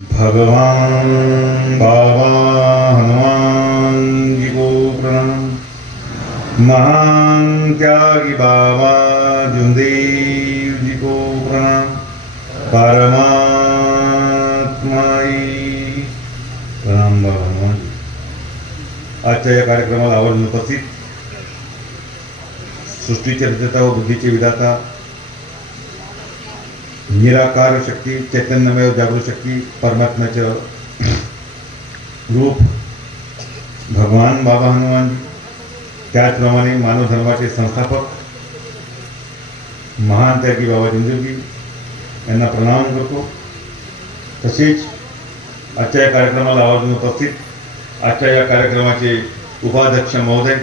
भगवान बाबा हनुमान जी को प्रणाम। महान त्यागी बाबा जुंदेव जी को प्रणाम। परमात्माई प्रणाम बाबा हनुमान जी। आजच्या या कार्यक्रमाला आवर्जून उपस्थित सृष्टीचे रचयिता व बुद्धीचे विधाता निराकार शक्ती चैतन्यमय जागृत शक्ती परमात्म्याचं रूप भगवान बाबा हनुमान जी, त्याचप्रमाणे मानव धर्माचे संस्थापक महान त्यागी बाबा जुंदेवजी यांना प्रणाम करतो। तसेच आजच्या या कार्यक्रमाला आवर्जून उपस्थित आजच्या या कार्यक्रमाचे उपाध्यक्ष महोदय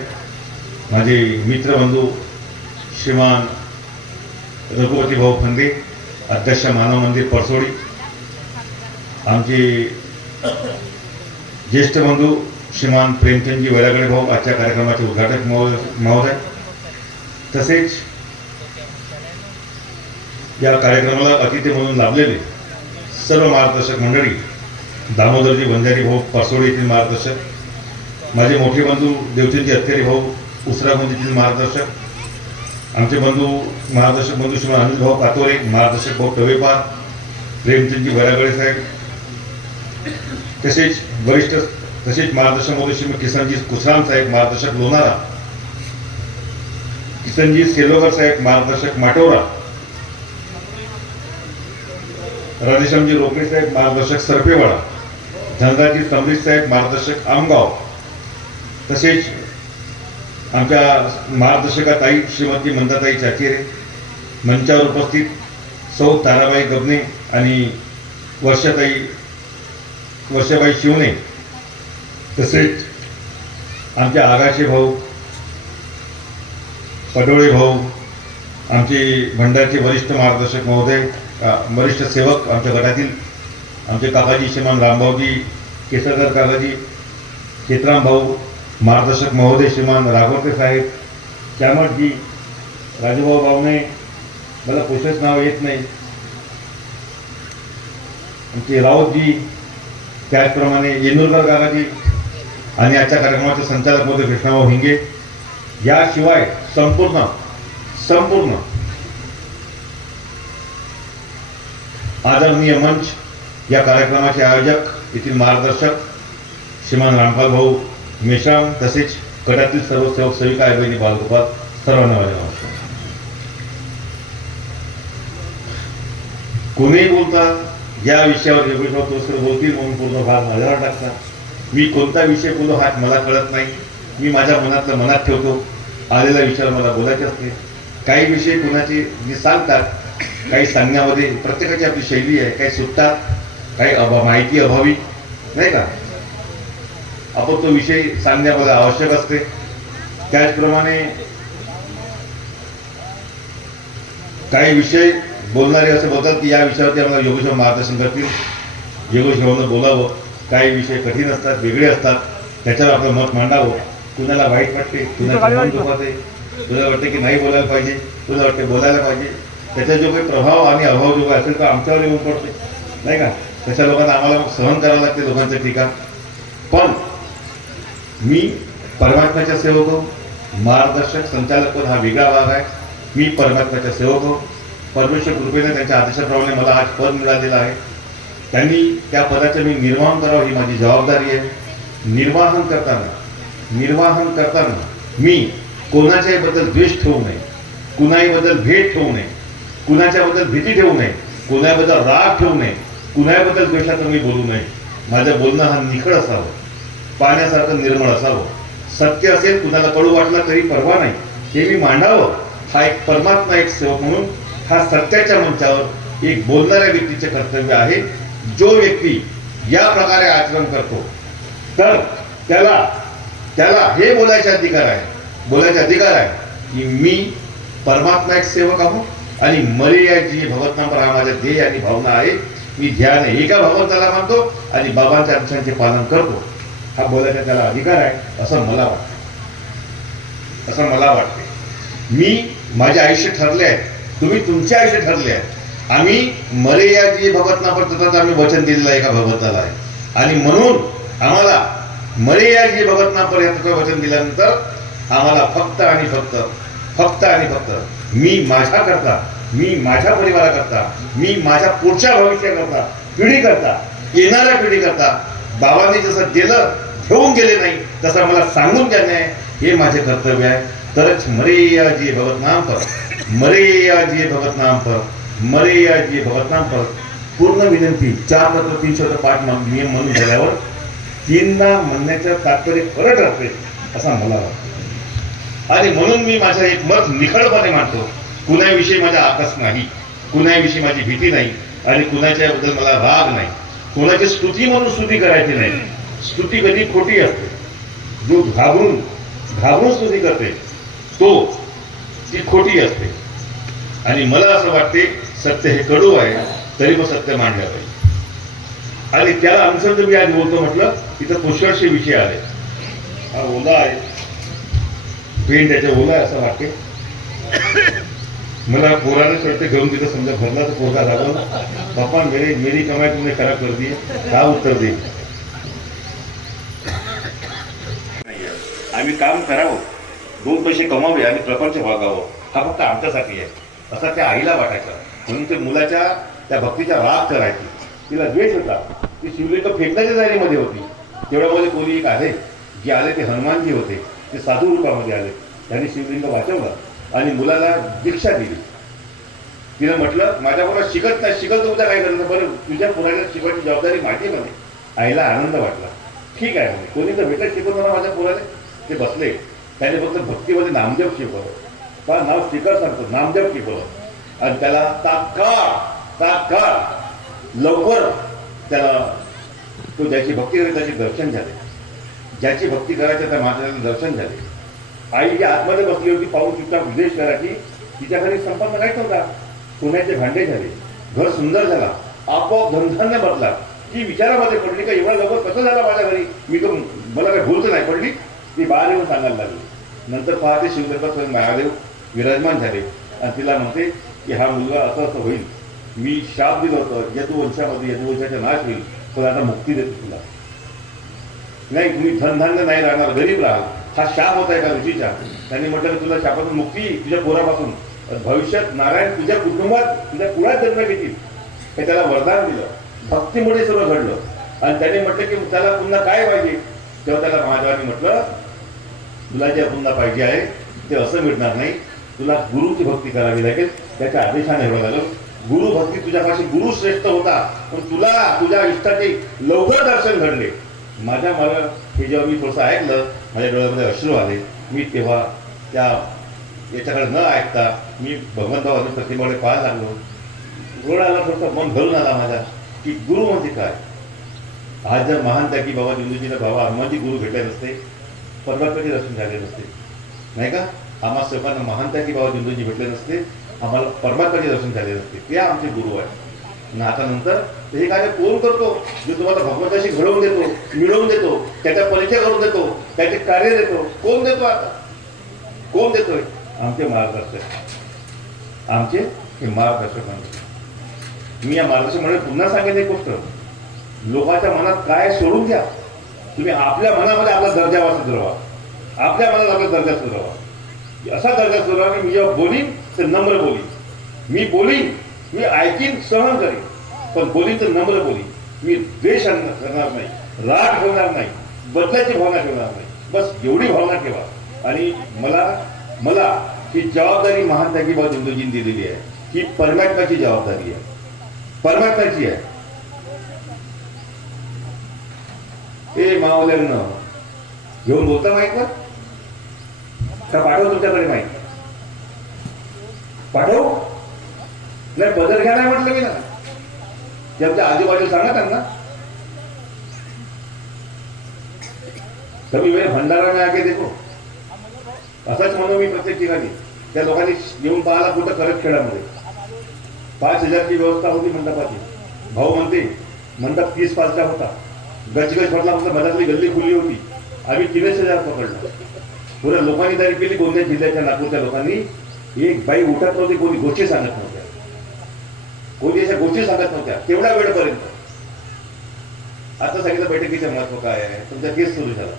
माझे मित्रबंधू श्रीमान रघुपती भाऊ फंदे, अध्यक्ष मानव मंदिर परसोडी, आमचे ज्येष्ठ बंधू श्रीमान प्रेमचंदजी वैरागडे भाऊ आजच्या कार्यक्रमाचे उद्घाटक महोदय, तसेच या कार्यक्रमाला अतिथी म्हणून लाभलेले सर्व मार्गदर्शक मंडळी, दामोदरजी बंजारी भाऊ परसोडी येथील मार्गदर्शक, माझे मोठे बंधू देवचंदजी अत्तेरी भाऊ उसरागुंज येथील मार्गदर्शक, आमचे बंधू मार्गदर्शक बंधू श्रीमान अनिल भाऊ कातोरे, मार्गदर्शक भाऊ टवेपार, प्रेमचंदजी वैरागडे साहेब, तसेच मार्गदर्शक महोदय श्रीमान किसनजी कुसराम साहेब, मार्गदर्शक लोणारा, किसनजी सेलोगर साहेब, मार्गदर्शक माटोरा, राधेश्यामजी रोकडे साहेब, मार्गदर्शक सरपेवाडा, धनराजी समरीत साहेब, मार्गदर्शक आमगाव, तसेच आमच्या मार्गदर्शका ताई श्रीमती मंदाताई चाचेरे, मंचावर उपस्थित सौ ताराबाई गबने आणि वर्षाबाई शिवणे, तसेच आमचे आगाशे भाऊ, पडोळे भाऊ, आमचे भंडारचे वरिष्ठ मार्गदर्शक महोदय, वरिष्ठ सेवक आमच्या गटातील आमचे काकाजी श्रीमान रामभाऊजी केसरकर, काकाजी केतराम भाऊ, मार्गदर्शक महोदय श्रीमान राघवते साहेब, चामटजी, राजूभाऊ बावणे, मला पुष्कळच नाव येत नाही, आमचे राऊतजी, त्याचप्रमाणे येंदुरकर काकाजी आणि आजच्या कार्यक्रमाचे संचालक महोदय कृष्णाभाऊ हिंगे, याशिवाय संपूर्ण आदरणीय मंच या कार्यक्रमाचे आयोजक येथील मार्गदर्शक श्रीमान रामपाल भाऊ मेश्राम, तसेच गटातील सर्व सेवक सेविका आई बहिणी बालगोपाल, सर्वांना माझे नमस्कार। कोणीही बोलतात या विषयावर योगेश्वर तोसकर बोलतील म्हणून पूर्ण भाग माझ्यावर टाकतात। मी कोणता विषय बोलू हा मला कळत नाही, मी माझ्या मनातलं मनात ठेवतो, आलेल्या विषयावर मला बोलायचे असते। काही विषय कोणाचे मी सांगतात, काही सांगण्यामध्ये प्रत्येकाची आपली शैली आहे, काही सुटतात, काही माहिती अभावी नाही का, आपण तो विषय सांगण्यामध्ये आवश्यक असते। त्याचप्रमाणे काही विषय बोलणारे असे बोलतात की या विषयावरती आम्हाला योगेश्वर मार्गदर्शन करतील, योगेश्वरांना बोलावं, काही विषय कठीण असतात, वेगळे असतात, त्याच्यावर आपलं मत मांडावं। कुणाला वाईट वाटते, कुणाला मन दुखते, तुला वाटते की नाही बोलायला पाहिजे, तुला वाटते बोलायला पाहिजे, त्याचा जो काही प्रभाव आणि अभाव जो असेल तर आमच्यावर येऊन पडते नाही का, तशा लोकांना आम्हाला सहन करावं लागते लोकांच्या टीका। पण मी परमात्म्याचा सेवक हो, मार्गदर्शक संचालक पद हा वेगळा भाग आहे, मी परमात्म्याचा सेवक हो, परमेश्वर कृपेने त्यांच्या आदेशाप्रमाणे मला आज पद मिळालेलं आहे, त्यांनी त्या पदाचं मी निर्वहन करावं ही माझी जबाबदारी आहे। निर्वहन करताना मी कोणाच्याबद्दल द्वेष ठेवू नये, कुणाबद्दल भेद ठेवू नये, कुणाच्याबद्दल भीती ठेवू नये, कुणाबद्दल राग ठेवू नये, कुणाबद्दल द्वेषाचं मी बोलू नये। माझं बोलणं हा निखळ असावं, पाण्यासारखं निर्मळ असावं, सत्य असेल कुणाला कडू वाटलं तरी परवा नाही, हे मी मांडावं। हा एक परमात्मा एक सेवक म्हणून हा सत्याच्या मंचावर एक बोलणाऱ्या व्यक्तीचे कर्तव्य आहे। जो व्यक्ती या प्रकारे आचरण करतो तर त्याला हे बोलायचा अधिकार आहे की मी परमात्मा एक सेवक आहो आणि मर्या जी भगवतनाम हा माझा ध्येय आणि भावना आहे, मी ध्यान एका भगवंताला मानतो आणि बाबांच्या आदेशांचे पालन करतो, हा बोलायचा त्याला अधिकार आहे असं मला वाटते। मी माझे आयुष्य ठरले आहे, तुम्ही तुमचे आयुष्य ठरले आहे, आम्ही मरे या जी भगत ना पर आम्ही वचन दिलेलं आहे एका भगवताला आहे. आणि म्हणून आम्हाला मरे या जी भगत ना पर याचं वचन दिल्यानंतर आम्हाला फक्त आणि फक्त फक्त आणि फक्त मी माझ्याकरता, मी माझ्या परिवाराकरता, मी माझ्या पुढच्या भविष्याकरता, पिढीकरता, येणाऱ्या पिढीकरता बाबांनी जसं दिलं घेऊन गेले नाही तसं मला सांगून देणे हे माझे कर्तव्य आहे. तरच मरे या जी भगत नाम पर, मरे या जी भगत नाम पर, मरे या जी भगत नाम पर. पूर्ण विनंती 4 तत्व 3 शब्द पाठ नियम म्हणून झाल्यावर 3दा म्हणण्याचं तात्पर्य खरं ठरते असं मला वाटतं. आणि म्हणून मी माझं एक मत निखळपणे मांडतो. कुणाविषयी माझा आकस नाही, कुणाविषयी माझी भीती नाही आणि कुणाच्याबद्दल मला राग नाही. कोणाची स्तुती म्हणून स्तुती करायची नाही. स्तुती कधी खोटी असते. जो घाबरून घाबरून स्तुती करते तो ती खोटी असते. आणि मला असं वाटते सत्य हे कडू आहे तरी पण सत्य मांडलं पाहिजे. आणि त्याला अनुसरून मी आज बोलतो म्हटलं तिथं पुष्कळशे विषय आले. हा ओला आहे, पेन त्याच्या ओला आहे असं वाटते मला. पोराने चढते घेऊन तिथं समजा भरला तर पोरगा राहून बापा मेरी कमाई तुमने खराब कर दी, का उत्तर दे. आम्ही काम करावं, 2 पैसे कमावे आणि प्रपंच भागावं हा फक्त आमच्यासाठी आहे असा त्या आईला वाटायचा. म्हणून ते मुलाच्या त्या भक्तीच्या राग करायची. तिला द्वेष होता. ती शिवलिंग फेकण्याच्या तयारीमध्ये होती. तेवढ्यामध्ये कोणी एक आले, जे आले ते हनुमानजी होते. ते साधू रूपामध्ये आले. त्यांनी शिवलिंग वाचवलं आणि मुलाला दीक्षा दिली. तिनं म्हटलं माझ्याबरोबर शिकत नाही, शिकत तर उद्या काय करायचं, बरं तुझ्या पुराला शिकवायची जबाबदारी माझी म्हणे. आईला आनंद वाटला. ठीक आहे म्हणे, कोणी तर भेटत शिकवतो ना माझ्या पुराले. ते बसले. त्याने फक्त भक्तीमध्ये नामजप शिकवलं. का नाव स्वीकार सांगतो, नामजप शिकवलं आणि त्याला तात्काळ लवकर त्याला तो ज्याची भक्ती करायची त्याचे दर्शन झाले. ज्याची भक्ती करायचं त्या महाराजांचे दर्शन झाले. आई जी आतमध्ये बसली होती पाहून तिचा विदेश करायची. तिच्या घरी संपन्न काहीच नव्हता. सोन्याचे भांडे झाले, घर सुंदर झाला, आपोआप धनधान्य बदला. ती विचारामध्ये पडली का एवढा लवकर कसं झाला माझ्या घरी, मी तो मला काही भूलच नाही पडली. ती बाहेर येऊन सांगायला लागली. नंतर पाहते शिवदर्भात महादेव विराजमान झाले आणि तिला म्हणते की हा मुलगा असं असं होईल. मी शाप दिलं होतं यदुवंशामध्ये, यदुवंशाचा नाश होईल, पण आता मुक्ती देतो तुला. नाही तुम्ही धनधान्य नाही राहणार, गरीब राहाल. हा शाप होता एका ऋषीचा. त्यांनी म्हटलं की तुला शापातून मुक्ती, तुझ्या पोरापासून भविष्यात नारायण तुझ्या कुटुंबात तुझ्या कुळात जन्म घेतील हे त्याला वरदान दिलं. भक्तीमुळे सर्व घडलं. आणि त्याने म्हटलं की त्याला पुन्हा काय पाहिजे, तेव्हा त्याला महादेवाने म्हटलं तुला जे पुन्हा पाहिजे आहे ते असं मिळणार नाही, तुला गुरुची भक्ती करावी लागेल, त्याच्या आदेशाने व्हावं लागेल. गुरु भक्ती तुझ्यापाशी गुरु श्रेष्ठ होता, पण तुला तुझ्या इष्टाचे लवकर दर्शन घडले. मला हे जेव्हा मी थोडंसं ऐकलं माझ्या डोळ्यामध्ये अश्रू आले. मी तेव्हा त्या याच्याकडे न ऐकता मी भगवंतावादी प्रतिमेकडे पाहायला लागलो. डोळ्याला थोडंसं मन भरून आला माझा की गुरु म्हणजे काय. आज जर महान त्यागी बाबा दिंडूजीला बाबा हनुमानजी गुरु भेटले नसते, परमात्म्याचे दर्शन झाले नसते नाही का. आम्हा सर्वांना महान त्यागी बाबा दिंडूजी भेटले नसते, आम्हाला परमात्म्याचे दर्शन झाले नसते. ते आमचे गुरु आहे. आणि आता नंतर हे कार्य कोण करतो, जे तुम्हाला भगवंताशी घडवून देतो, मिळवून देतो, त्याचा परिचय करून देतो, त्याचे कार्य देतो. कोण देतो आता, कोण देतोय? आमचे मार्गदर्शक, आमचे हे मार्गदर्शक म्हणजे. मी या मार्गदर्शक म्हणजे पुन्हा सांगेन एक गोष्ट, लोकांच्या मनात काय सोडून द्या. तुम्ही आपल्या मनामध्ये आपला दर्जा सुधारवा, आपल्या मनात आपला दर्जा सुधारवा. असा दर्जा सुधारवा की मी जेव्हा बोलीन तर नम्र बोलीन. मी बोलीन, मी ऐकीन, सहन करीन, पण बोलीन तर नम्र बोलीन. मी द्वेष करणार नाही, राग ठेवणार नाही, बदलाची भावना ठेवणार नाही. बस एवढी भावना ठेवा. आणि मला ही जबाबदारी महान त्यागी बाबा दिंडूजींनी दिलेली आहे. ही परमात्म्याची जबाबदारी आहे, परमात्म्याची आहे. हे मावल्यांना घेऊन बोलता माहित ना का, पाठव तुमच्याकडे माहित पाठव नाही. बदल घ्या नाही म्हटलं मी ना, ते आमच्या आजूबाजूला सांगा त्यांना. कमी वेळ भंडारा में आके देखो असंच म्हणून मी प्रत्येक ठिकाणी त्या लोकांनी येऊन पाहायला कुठं करत खेळामध्ये 5,000ची व्यवस्था होती मंडपाची. भाऊ म्हणते मंडप 30,000चा होता. गचगच म्हटला फक्त मधातली गल्ली खुली होती. आम्ही 30,000 पकडलं. पुऱ्या लोकांनी तयारी केली. गोंदिया जिल्ह्याच्या नागपूरच्या लोकांनी. एक बाई उठत नव्हती, कोणी गोष्टी सांगत नव्हत्या. कोणी अशा गोष्टी सांगत नव्हत्या तेवढ्या वेळपर्यंत. आता सांगितलं बैठकीचे महत्व काय आहे, तुमचा केस सुरू झाला.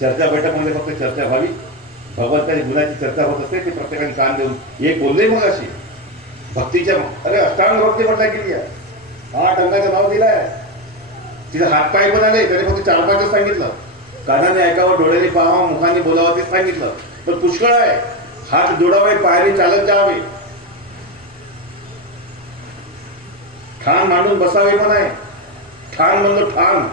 चर्चा बैठक म्हणजे फक्त चर्चा व्हावी, भगवंताच्या गुणाची चर्चा होत असते, ती प्रत्येकाने कान देऊन एक बोलले. मग अशी भक्तीच्या अरे अष्टांग भक्ती म्हटल्या गेली आहे, 8 अंगाचं नाव दिलंय. तिथे हातपाय पण आले तरी फक्त 4-5च सांगितलं. कानाने ऐकावं, डोळ्याने पाहावं, मुखाने बोलावं ते सांगितलं. पण पुष्कळ आहे. हात जोडावे, पायाने चालत जावे, ठाण मांडून बसावे पण आहे. ठाण म्हणलं ठाण.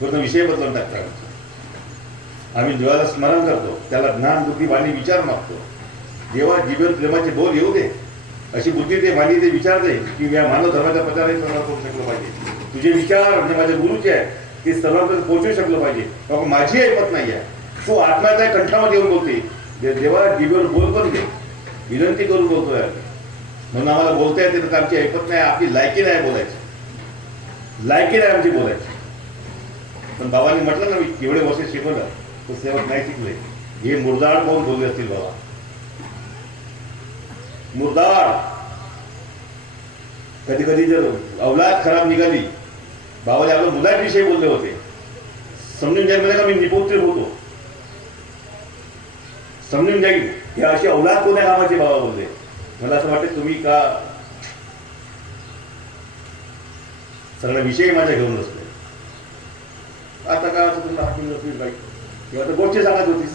पूर्ण विषय बदलून टाकतात. आम्ही देवाला स्मरण करतो, त्याला ज्ञान बुद्धी वाणी विचार मागतो. देवा जीवन प्रेमाचे बोल येऊ दे, अशी बुद्धी दे, वाणी दे, विचार दे की या मानव धर्माच्या प्रचारही सर्व करू शकलो पाहिजे. तुझे विचार म्हणजे माझ्या गुरुचे आहे, ते सर्वांपर्यंत पोहोचू शकलो पाहिजे. बाबा माझी ऐपत नाही आहे, तू आत्म्याच्या कंठामध्ये येऊन बोलते. देवा जीवन बोल पण दे, विनंती करून बोलतोय. म्हणून आम्हाला बोलता येते तर आमची ऐपत नाही, आपली लायकी नाही बोलायची, लायकी नाही आमची बोलायची. पण बाबांनी म्हटलं ना, मी एवढे वर्ष शिकवलं, तो सेवक नाही शिकले. हे मुरदाड पाहून बोलले असतील बाबा, मुरदाड. कधी कधी जर अवलाद खराब निघाली, बाबाने आपल्या मुलांविषयी बोलले होते. समजून जाईल म्हणजे का मी निपुत्र होतो, समजून जाईल की अशी अवलाद कोण्या कामाची बाबा बोलले. मला असं वाटतं तुम्ही का सगळा विषय माझ्या घेऊन बसले. आता का असं तुला हात मिळत बाई किंवा तर गोष्टी सांगत होतीस.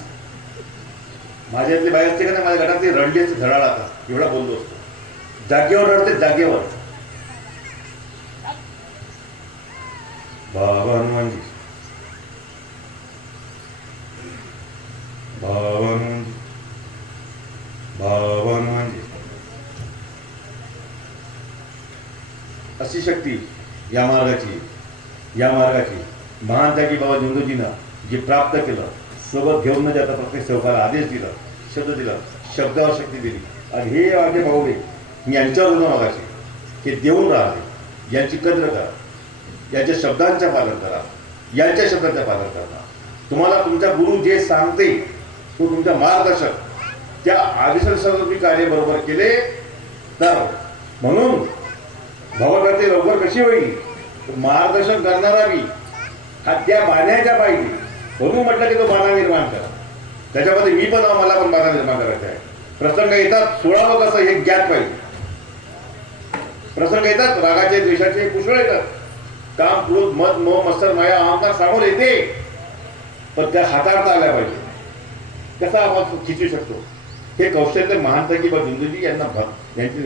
माझ्यातले बाई असते का नाही, माझ्या घरातली रडली असते धडाळ. आता एवढा बोललो असतो. जागेवर रडते, जागेवर. बाबा हनुमानजी, बाबा हनुमानजी, बाबा हनुमानजी. अशी शक्ती या मार्गाची महान त्यागी बाबा जिंदूजीनं जे प्राप्त केलं, सोबत घेऊन न जाता प्रत्येक सेवकाला आदेश दिला, शब्द दिला, शब्दावर शक्ती दिली. आणि हे माझे भाऊले मी यांच्यावर बोलणं मागायचे, हे देऊन राहिले, यांची कद्र करा, यांच्या शब्दांचं पालन करा, यांच्या शब्दांचं पालन करा. तुम्हाला तुमचा गुरु जे सांगते तो तुमचा मार्गदर्शक, त्या आदेशानुसार तुम्ही कार्य बरोबर केले तर. म्हणून भगवंताची लवकर कशी होईल, मार्गदर्शन करणारा मी हा त्या बाण्याच्या पाहिजे. म्हणून म्हटलं की तो बाणा निर्माण करा. त्याच्यामध्ये मी पण मला पण बाणा निर्माण करायचा आहे. प्रसंग येतात, सोडावं कसं हे ज्ञात पाहिजे. प्रसंग येतात, रागाचे, द्वेषाचे पुष्कळ येतात. काम, क्रोध, मद, मोह, मत्सर, माया, अहंकार सामोर येते, पण त्या हाताळता आल्या पाहिजे. कसा आपण खिचू शकतो हे कौशल्य महानताकी बाबा जिंदूजी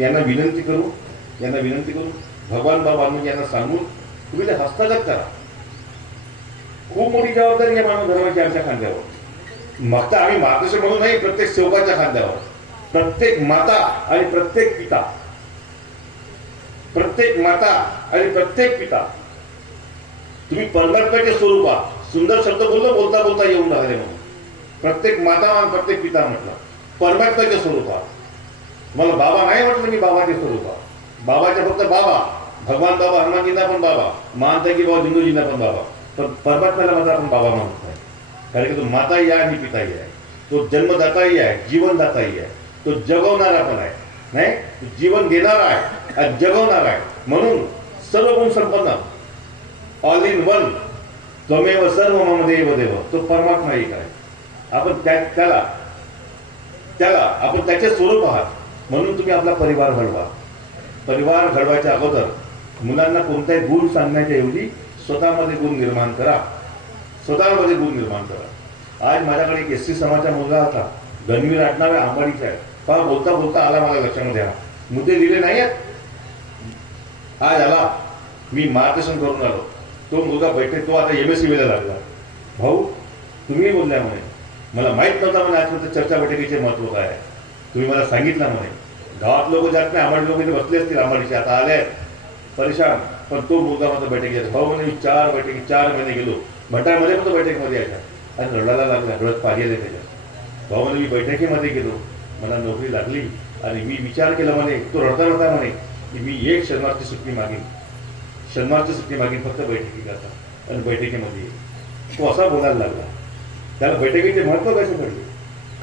यांना विनंती करू भगवान बाबा हनुमान यांना सांगून तुम्ही ते हस्तगत करा. खूप मोठी जबाबदारी आहे मानव धर्माची आमच्या खांद्यावर. मागता आम्ही मार्गदर्शक म्हणून नाही, प्रत्येक सेवकाच्या खांद्यावर, प्रत्येक माता आणि प्रत्येक पिता, प्रत्येक माता आणि प्रत्येक पिता. तुम्ही परमात्म्याच्या स्वरूपात सुंदर शब्द बोलता बोलता येऊन राहिले. म्हणून प्रत्येक माता आणि प्रत्येक पिता म्हटलं, परमात्म्याच्या स्वरूपात. मला बाबा नाही म्हटलं, मी बाबाच्या स्वरूपात. बाबाच्या फक्त बाबा, भगवान बाबा हनुमानजींना पण बाबा, मानता की बाबा जिंदूजींना पण बाबा. पण परमात्म्याला मात्र आपण बाबा म्हणत नाही, कारण की तो माताही आहे आणि पिताही आहे. तो जन्मदाताही आहे, जीवनदाताही आहे. तो जगवणारा पण आहे, नाही तो जीवन देणारा आहे आणि जगवणारा आहे. म्हणून सर्व गुण संपन्न, ऑल इन वन, त्वमेव सर्व मम देव देव, तो परमात्मा एक आहे. आपण त्याला आपण त्याचे स्वरूप आहात. म्हणून तुम्ही आपला परिवार घडवा. परिवार घडवायच्या अगोदर मुलांना कोणताही गुण सांगण्याच्या ऐवजी स्वतःमध्ये गुण निर्माण करा, स्वतःमध्ये गुण निर्माण करा. आज माझ्याकडे एक SC समाजाचा मुलगा होता, गणवीर आडनाव आहे, आंबाडीचा आहे. पहा बोलता बोलता आला मला लक्षामध्ये, हा मुद्दे दिले नाही आहेत. आज आला, मी मार्गदर्शन करून आलो. तो मुलगा बैठक, तो आता MSc ला लागला. भाऊ तुम्ही बोलल्या म्हणे, मला माहीत नव्हता म्हणे आजपर्यंत चर्चा बैठकीचे महत्व काय आहे. तुम्ही मला सांगितलं म्हणे. गावात लोक जात नाही, आंबाडी लोक इथे बसले असतील, आंबाडीचे आता आले परेशान. पण तो मुलगा माझा बैठकी यायचा. भाऊ म्हणे मी 4 महिने गेलो भटामध्ये, पण तो बैठकीमध्ये यायचा आणि रडायला लागला, रडत पाणी आले त्याच्या. भाऊ म्हणे मी बैठकीमध्ये गेलो, मला नोकरी लागली आणि मी विचार केला म्हणे, तो रडता म्हणे की मी एक शनिवारची सुट्टी मागीन फक्त बैठकी करता आणि बैठकीमध्ये. तो असा बोलायला लागला. त्याला बैठकीचे महत्व कसे पडले.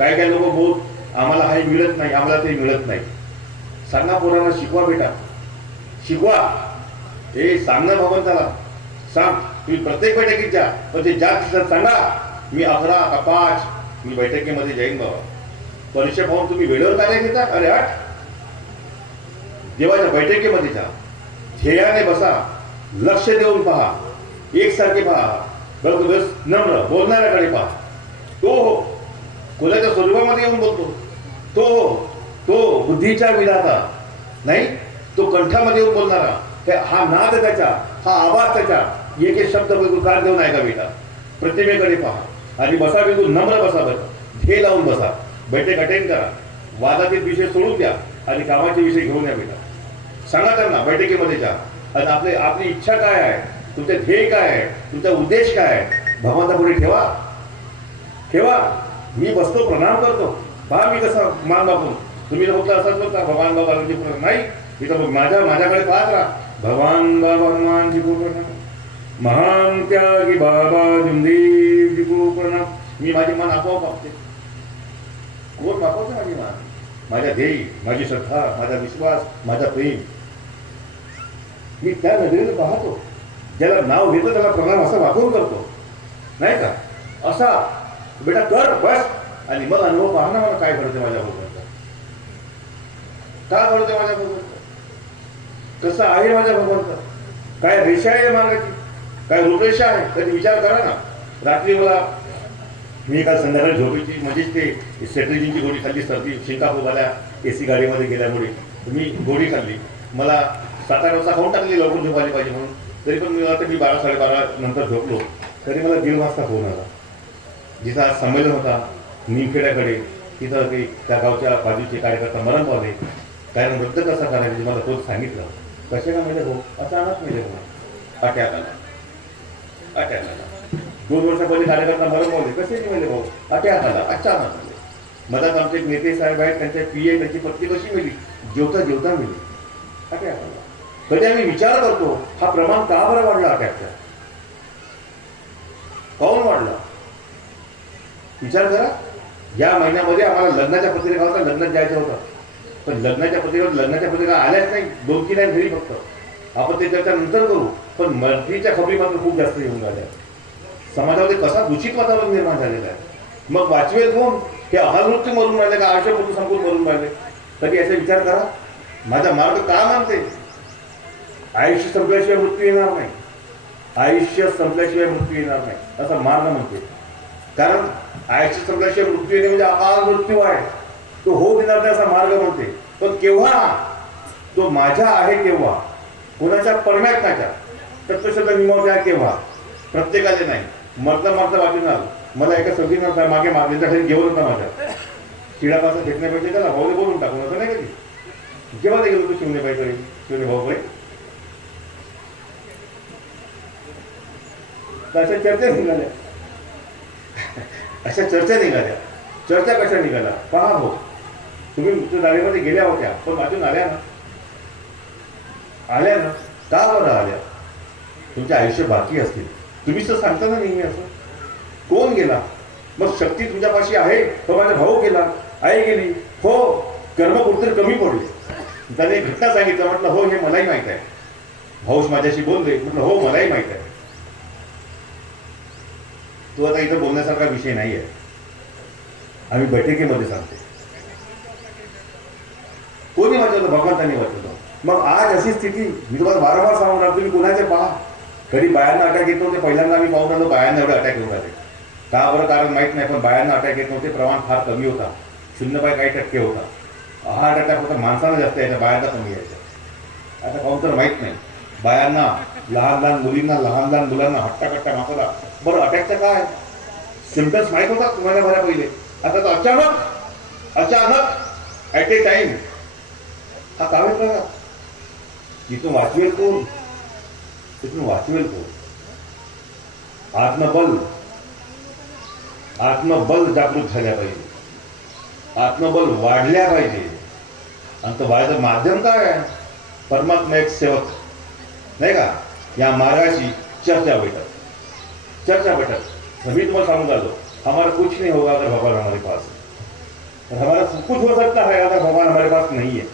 काय काय लोक बोल आम्हाला हे मिळत नाही, आम्हाला ते मिळत नाही. सांगा पोरांना, शिकवा बेटा, शिकवा. हे सांगणं भगवंताला सांग. तुम्ही प्रत्येक बैठकीत जा, पण ते ज्या दिवसात सांगा मी 11 का 5 मी बैठकीमध्ये जाईन बाबा. परीक्षा पाहून तुम्ही वेळेवर काय घेता? अरे हट. देवाच्या बैठकीमध्ये जा, ध्येयाने बसा, लक्ष देऊन पहा, एकसारखे पहा, बरोबर नम्र बोलणाऱ्याकडे पहा. तो हो कोणाच्या स्वरूपामध्ये येऊन बोलतो, तो बुद्धीच्या विधाता नाही, तो कंठामध्ये येऊन बोलणारा, हा नाद त्याचा, हा आवाज त्याचा, एक एक शब्द बिलकुल कान देऊन ऐका बेटा. प्रतिमेकडे पहा आणि बसा, बिलकुल नम्र बसा, बसा ध्येय लावून बसा. बैठक अटेंड करा, वादातील विषय सोडून द्या आणि कामाचे विषय घेऊन या बेटा. सांगा त्यांना बैठकीमध्ये जा आणि आपली इच्छा काय आहे, तुमचे ध्येय काय आहे, तुमचा उद्देश काय आहे, भगवंतापुढे ठेवा. मी बसतो, प्रणाम करतो, पहा मी कसा मान बापून. तुम्ही फक्त असंच बोलता भगवान बाबा नाही, इथं माझ्याकडे पाहत राहा. भगवान बाबा हनुमानजी को प्रणाम, महान त्यागी बाबा जुमदेवजी को प्रणाम. मी माझी मान आपोआप वागते. कोण वापरतो माझी मान? माझ्या ध्येय, माझी श्रद्धा, माझा विश्वास, माझा प्रेम. मी त्या नजरेने पाहतो. ज्याला नाव घेतो त्याला प्रणाम असा वापरून करतो, नाही का? असा बेटा कर बस. आणि मग अनुभव पहा ना, मला काय घडते माझ्याबरोबर, का घडते माझ्याबरोबर, कसं आहे माझ्याबरोबर, काय रेषा आहे मार्गाची, काय रूपरेषा आहे. कधी विचार करा ना. रात्री मी काल संध्याकाळी झोपेची म्हणजेच ते सेट्रेजिनची गोळी खाल्ली, सर्दी शिंका झाल्या AC गाडीमध्ये गेल्यामुळे. मी गोळी खाल्ली, मला 7-8 वाजता खाऊन टाकली लवकर झोप आली पाहिजे म्हणून. तरी पण मी 12-12:30 नंतर झोपलो. तरी मला 1:30 वाजता फोन आला. जिथं आज संमेलन होता निमखेड्याकडे, तिथं ते त्या गावच्या बाजूचे कार्यकर्ता मरण पावले. कारण रद्द कसा करायचं मला तोच सांगितलं. कसे का मेले भाऊ? अचानक मेले भाऊ, अटॅक आला. 2 वर्षापूर्वी कार्यकर्ता मरण पावले. कसे मेले भाऊ? अटॅक आला, अचानक आले. मधात आमचे एक नेते साहेब आहेत, त्यांच्या PA त्यांची पत्नी कशी मेली? जेवता मेली, अटॅक आला. कधी आम्ही विचार करतो हा प्रमाण का बरं वाढला अटॅकचा? काऊन वाढला? विचार करा. या महिन्यामध्ये आम्हाला लग्नाच्या पत्रिका होता, लग्नात जायचं होतं, पण लग्नाच्या पत्रिका आल्याच नाही. 2-3 आहेत घरी फक्त. आपण ते चर्चा नंतर करू. पण मर्फीच्या खबरी मात्र खूप जास्त येऊन राहिल्या. समाजामध्ये कसा दूषित वातावरण निर्माण झालेलं आहे. मग वाचवेल कोण? हे अहालमृत्यू मरून राहिले का आयुष्य मृत्यू संपून मरून राहिले? कधी याचा विचार करा. माझा मार्ग का मानते? आयुष्य संपल्याशिवाय मृत्यू येणार नाही, आयुष्य संपल्याशिवाय मृत्यू येणार नाही असा मार्ग म्हणते. कारण आयुष्य संपल्याशिवाय मृत्यू येणे म्हणजे अकाल मृत्यू आहे, तो होऊ देणार नाही असा मार्ग म्हणते. पण केव्हा? तो माझ्या आहे केव्हा, कोणाच्या परमात्म्याच्या तत्वशब्द निमवत्या केव्हा. प्रत्येकाले नाही. मरता वाचून आलं. मला एका सर्दीनं मागे घरी जेवण होता माझ्या. शिडापासून घेतण्यापेक्षा त्याला भाऊने बोलून टाकून असं नाही कधी. जेव्हा ते गेलो तू शिवनेबाईकडे, शिवने भाऊकडे, अशा चर्चा निघाल्या. चर्चा कशा निघाल्या पहा भाऊ. तुम्ही गाडीमध्ये गेल्या होत्या, पण वाचून आल्या ना? का बरं आल्या? तुमचे आयुष्य बाकी असतील. तुम्हीच तर सांगता ना नेहमी असं. कोण गेला? मग शक्ती तुमच्यापाशी आहे. तो माझा भाऊ गेला, आई गेली. हो, कर्म कुठतरी कमी पडले. त्याने एक घटना सांगितलं. म्हटलं हो, हे मलाही माहित आहे. भाऊच माझ्याशी बोलले. म्हटलं हो, मलाही माहित आहे. तो आता इथं बोलण्यासारखा विषय नाही आहे. आम्ही बैठकीमध्ये सांगतो. कोणी वाचवलं? भगवंतांनी वाचवलं. मग आज अशी स्थिती मी तुम्हाला वारंवार सांगणार. तुम्ही कुणाचे पहा. कधी बायांना अटॅक येत नव्हते. पहिल्यांदा आम्ही पाहून आलो बायांना एवढे अटॅक येऊन आले. का बरं? कारण माहीत नाही, पण बायांना अटॅक येत नव्हते. प्रमाण फार कमी होता. 0.काही% होता. हार्ट अटॅक होता माणसाला जास्त यायचा, बायांना कमी यायचा. आता काहून तर माहीत नाही. बायांना, लहान मुलींना, लहान मुलांना हट्टा मागवला. बरं, अटॅकचं काय सिम्पटम्स माहीत होतात तुम्हाला बऱ्या पहिले. आता तर अचानक ॲट ए टाइम हा कावेत बघा. तिथून वाचवेल कोण? आत्मबल जागृत झाल्या पाहिजे. आत्मबल वाढल्या पाहिजे. आणि तो वाढायचं माध्यम काय आहे? परमात्मा एक सेवक नाही का, या मार्गाची चर्चा बैठक. मी तुम्हाला सांगून आलो, हमारा कुछ नहीं होगा अगर भगवान हमारे पास है. और हमारा सब कुछ हो सकता है अगर भगवान हमारे पास नहीं है।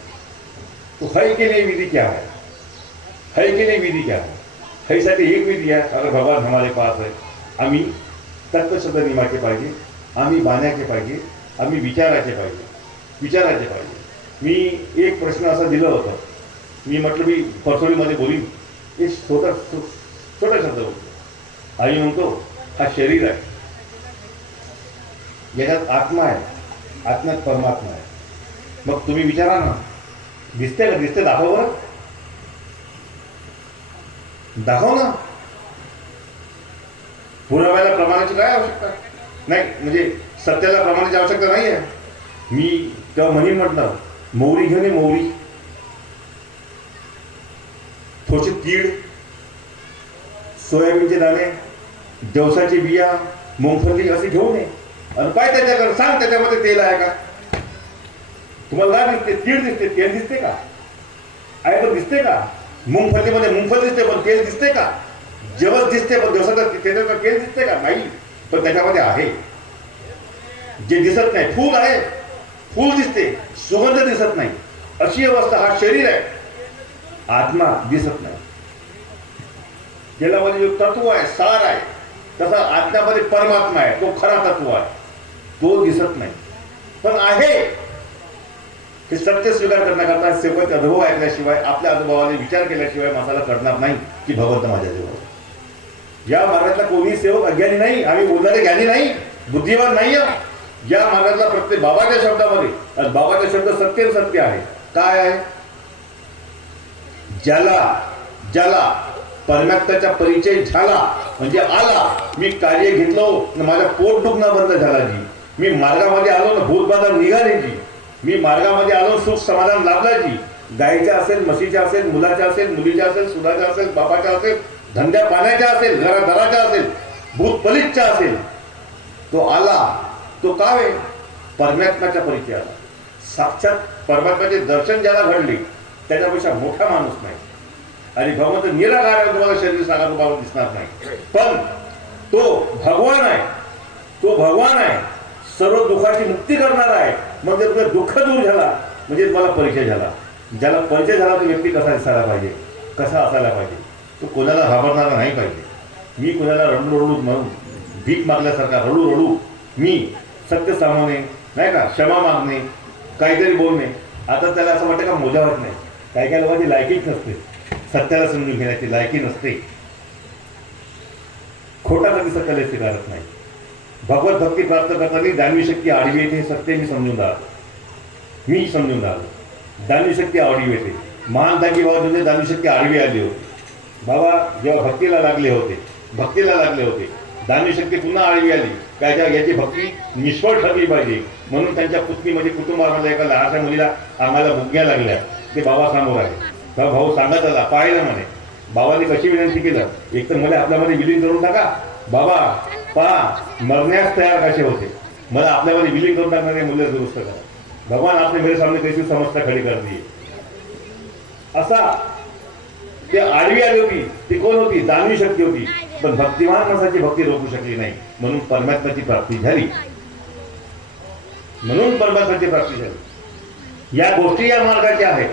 तो है के लिए विधि क्या है के लिए विधि क्या है? हैसाठी एक विधी आहे, अगर भगवान हमारे पास आहे, आम्ही तत्वशब्द नियमाचे पाहिजे, आम्ही बाण्याचे पाहिजे, आम्ही विचारायचे पाहिजे. मी एक प्रश्न असा दिला होता, मी म्हटलं मी परसोडीमध्ये बोलीन, एक छोटा शब्द बोलतो. आई म्हणतो हा शरीर आहे, याच्यात आत्मा आहे, आत्म्यात परमात्मा आहे. मग तुम्ही विचारा ना, दिसते का? दिसते, दाखव बरं, दाखव ना. पुराव्याला प्रमाणाची काय आवश्यकता नाही, म्हणजे सत्याला प्रमाणाची आवश्यकता नाही आहे. मी तेव्हा म्हणून म्हटलं, मोहरी घेऊन ये, मोहरी, थोडीशी तीळ, सोयाबीनचे दाणे, जवसाची बिया, मुंगफली असे घेऊन ये आणि काय त्याच्याकडे सांग, त्याच्यामध्ये तेल आहे का? तुम्हाला काय दिसते? तीळ दिसते, तेल दिसते का? आहे तर दिसते का? मुंगफलीमध्ये मुंगफली दिसते पण तेल दिसते का? जवस दिसते पण त्याच्यात तेल दिसते का? नाही, पण त्याच्यामध्ये आहे. जे दिसत नाही, फूल आहे, फूल दिसते, सुगंध दिसत नाही, अशी अवस्था हा शरीर आहे. आत्मा दिसत नाही. ज्यामध्ये जो तत्व आहे, सार आहे, तसा आत्म्यामध्ये परमात्मा आहे, तो खरा तत्व आहे, तो दिसत नाही पण आहे. हे सत्य स्वीकार करण्याकरता सेवक अनुभव ऐकल्याशिवाय, आपल्या अनुभवाने विचार केल्याशिवाय माणसाला कळणार नाही की भगवंत माझ्या जवळ. या मार्गातला कोणी सेवक अज्ञानी नाही, आम्ही बोलणारे ज्ञानी नाही, बुद्धिवान नाही. या मार्गातला प्रत्येक बाबाच्या शब्दामध्ये, बाबाचा शब्द सत्य सत्य आहे. काय आहे? ज्याला परमात्म्याचा परिचय झाला म्हणजे आला, मी कार्य घेतलो, माझा पोट दुखणं बंद झाला जी, मी मार्गामध्ये आलो ना भूतबाधा निघाली जी, मी मार्गामध्ये आलो सुख समाधान लाभला जी, गायीच्या असेल, म्हशीच्या असेल, मुलाच्या असेल, मुलीच्या असेल, सुनाच्या असेल, बापाच्या असेल, धंद्या पाण्याच्या असेल, घरादाराच्या असेल, भूत पलितच्या असेल, तो आला. तो काय? परमात्म्याचा परिचय आला. साक्षात परमात्म्याचे दर्शन ज्याला घडले त्याच्यापेक्षा मोठा माणूस नाही. आणि भगवंत निराकार आहे, तुम्हाला शरीर सांगा तुम्हाला दिसणार नाही, पण तो भगवान आहे, तो भगवान आहे, सर्व दुःखाची मुक्ती करणार आहे. मग जर तुझं दुःख दूर झाला म्हणजे तुम्हाला परिचय झाला. ज्याला परिचय झाला तो व्यक्ती कसा दिसायला पाहिजे, कसा असायला पाहिजे, तो कोणाला घाबरणारा नाही पाहिजे. मी कोणाला रडू म्हणून भीक मागल्यासारखा रडू मी सत्य सामावणे नाही का, क्षमा मागणे, काहीतरी बोलणे. आता त्याला असं वाटतं का मोजावत नाही. काही लोकांची लायकीच नसते, सत्याला समजून घेण्याची लायकी नसते. खोटा कधी सत्याला स्वीकारत नाही. भगवत भक्ती प्राप्त करताना दानवी शक्ती आडवी येते, हे सत्य मी समजून राहिलो. दानवी शक्ती आडवी येते. महानताकी बाबा म्हणजे दानवी शक्ती आडवी आली होती. बाबा जेव्हा भक्तीला लागले होते, दानवी शक्ती पुन्हा आडवी आली. काय याची भक्ती निष्फळ ठरली पाहिजे म्हणून त्यांच्या पुतणी म्हणजे कुटुंबामधल्या एका लहानशा मुलीला आम्हाला भुग्या लागल्या. ते बाबा समोर आहे, तेव्हा भाऊ सांगत आला, पाहिलं म्हणे. बाबाने कशी विनंती केलं, एक तर मला आपल्यामध्ये विलीन करून टाका बाबा, पहा मरण्यास तयार कसे होते, मला आपल्यामध्ये विलीन करून टाकणारे मूल्य दुरुस्त करा. भगवान आपने मेरे सामने कैसी समस्या खड़ी कर दी. असा ते आडवी आली होती. ती कोण होती? दानवी शक्ती होती. पण भक्तिमान माणसाची भक्ती रोखू शकली नाही, म्हणून परमात्म्याची प्राप्ती झाली. या गोष्टी या मार्गाच्या आहेत.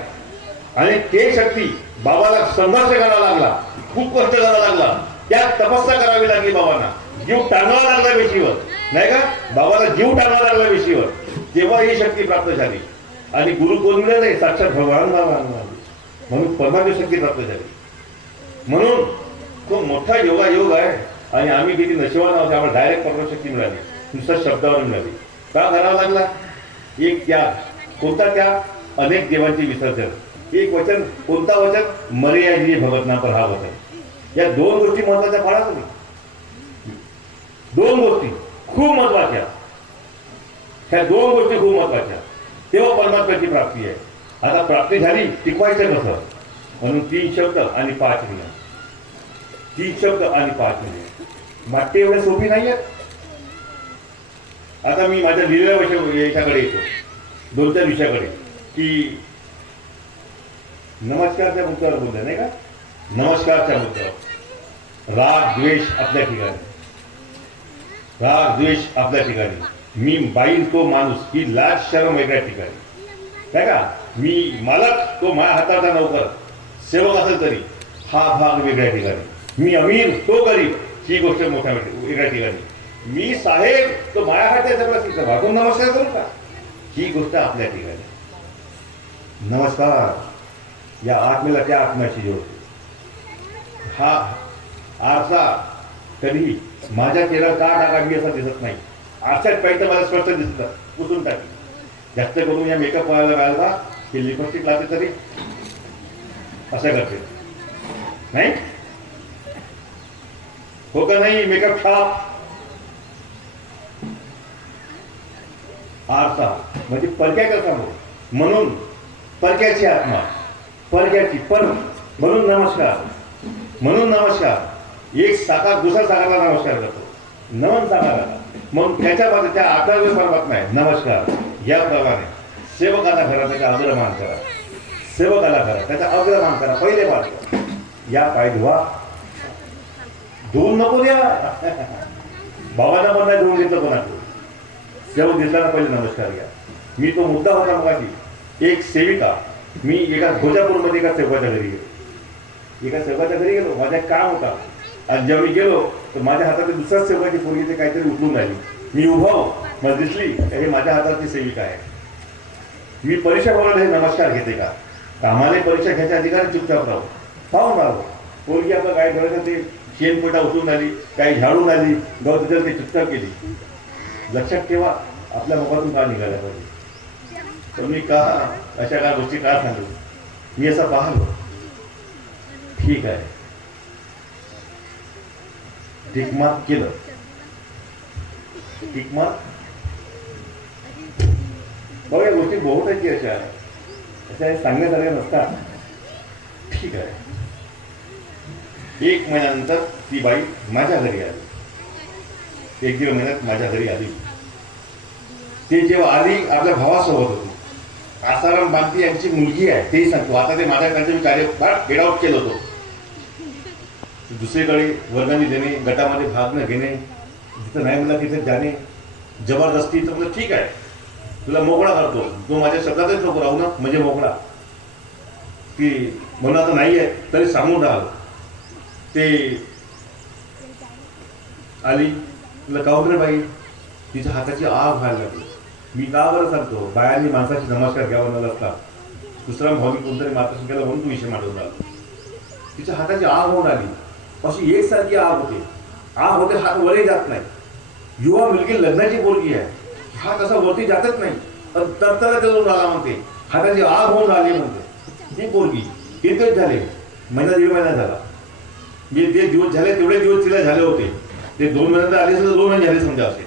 आणि ते शक्ती बाबाला संघर्ष करावा लागला, खूप कष्ट करावा लागला, त्यात तपस्या करावी लागली. बाबांना जीव टांगावा लागला वेशीवर, नाही का? बाबाला जीव टांगावा लागला वेशीवर, तेव्हा ही शक्ती प्राप्त झाली. आणि गुरु कोण मिळाले? साक्षात भगवान बाबा, म्हणून परमात्मा शक्ती प्राप्त झाली. म्हणून खूप मोठा योग आहे. आणि आम्ही किती नशिबान आहोत, आम्हाला डायरेक्ट परमशक्ती मिळाली, नुसत्या शब्दावर मिळाली. का करावा लागला? एक त्याग. कोणता त्याग? अनेक देवांचे विसर्जन. एक वचन, कोणता वचन? मर्यादिनी भगत नाम पर हा वचन. या दोन गोष्टी महत्वाच्या पाळा तुम्ही. दोन गोष्टी खूप महत्वाच्या, ह्या दोन गोष्टी खूप महत्वाच्या. तेव्हा परमात्म्याची प्राप्ती आहे. आता प्राप्ती झाली, टिकवायचं कसं? म्हणून 3 शब्द आणि 5 नियम. 3 शब्द आणि 5 नियम. वाटते एवढे सोपी नाही आहेत. आता मी माझ्या लिहिलेल्या याच्याकडे येतो, 2-4 विषयाकडे, की नमस्कारच्या मुद्द्यावर बोलतोय, नाही का? नमस्कारच्या मुद्द्यावर राग द्वेष आपल्या ठिकाणी, मी बाई तो माणूस ही लाज शरम वेगळ्या ठिकाणी नाही का. मी मालक तो माझ्या हाताचा नौकर सेवक असेल तरी हा भाग वेगळ्या ठिकाणी. मी अमीर तो गरीब ही गोष्ट मोठ्या वेगळ्या ठिकाणी. मी साहेब तो माझ्या हाताचा सगळं वागून नमस्कार करू का ही गोष्ट आपल्या ठिकाणी. नमस्कार या आत्मेला त्या आत्म्याशी जोडतो. हा आरसा कधी माझ्या चेहऱ्यावर का टाका मी असं दिसत नाही. आरशात पाहिजे मला स्पष्ट दिसतं पुसून टाकी. जास्त करून या मेकअप करायला घालता की लिपस्टिक लावते तरी असं करते नाही हो का नाही. मेकअप छाप आरसा म्हणजे परक्या कसा हो म्हणून परक्याची आत्मा परक्याची पर म्हणून नमस्कार एक साकार दुसऱ्या साकारला नमस्कार करतो नमन साकाराला. मग त्याच्यामध्ये त्या आकारावर परमात्मा आहे नमस्कार. याप्रमाणे सेवकाला करा त्याचा अग्रमान करा. सेवकाला करा त्याचा अग्रमान करा. पहिले पाठ या पाय धुवा धुवून नको द्या. बाबांना पण नाही धुवून घेतलं कोणाकडे. सेवक दिसताना पहिले नमस्कार घ्या. मी तो मुद्दा होता मगाशी एक सेविका मी एका भोजापूरमध्ये एका सेवकाच्या घरी गेलो. माझा काम होता आणि जेव्हा मी गेलो तर माझ्या हातात दुसऱ्याच सेवकाची पोरगी ते काहीतरी उठून राहिली. मी उभा मला दिसली हे माझ्या हाताची सेविका आहे. मी परीक्षा बोलायला हे नमस्कार घेते का. आम्हाला परीक्षा घ्यायच्या अधिकार चुपचाप राहू पाहून राहू. पोरगी आपलं काय करायचं ते शेणपोटा उठून आली काही झाडून आली गवत ते चुपचाप केली. लक्षात ठेवा आपल्या मुखातून का निघायला पाहिजे. तर मी का अशा काय गोष्टी का सांगू. मी असं पाहलो ठीक आहे टिकमार्क केलं. टिकमार्क बघा या गोष्टी बहुत आहेत की अशा सांगण्यासारख्या नसतात. ठीक आहे. एक महिन्यानंतर ती बाई माझ्या घरी आली. एक दीड महिन्यात माझ्या घरी आली. ते जेव्हा आली आपल्या भावासोबत होती. आसाराम बांती यांची मुलगी आहे तेही सांगतो. आता ते माझ्याकडे मी कार्य फार गेडआउट केलं होतं. दुसरीकडे वर्गणी देणे गटामध्ये भाग न घेणे जिथं नाही म्हणलं तिथे जाणे जबरदस्ती. तर म्हणजे ठीक आहे तुला मोकळा करतो. तो माझ्या शब्दातच नको राहू ना म्हणजे मोकळा की म्हणून आता नाही आहे तरी सांगून राहिलो. ते आली तुला काहून रे बाई तिच्या हाताची आग व्हायला लागली. मी का बरं सांगतो बायांनी माणसाची नमस्कार घ्यावा न असता दुसरा भावी कोणतरी मार्गदर्शन केलं म्हणून तू विषय मांडून राहिलो. तिच्या हाताची आग होऊन आली. अशी एकसारखी आग होते हात वरही जात नाही. युवा मुलगी लग्नाची पोरगी आहे. हात असा वरती जातच नाही तरतरा करून राहिला म्हणते. हाताची आग होऊन राहिली म्हणते. ही पोरगी किती झाले महिना दीड महिना झाला. मी ते दिवस झाले तेवढे दिवस तिला झाले होते. ते 2 महिन्यात आले असेल तर 2 महिने झाले समजा असे.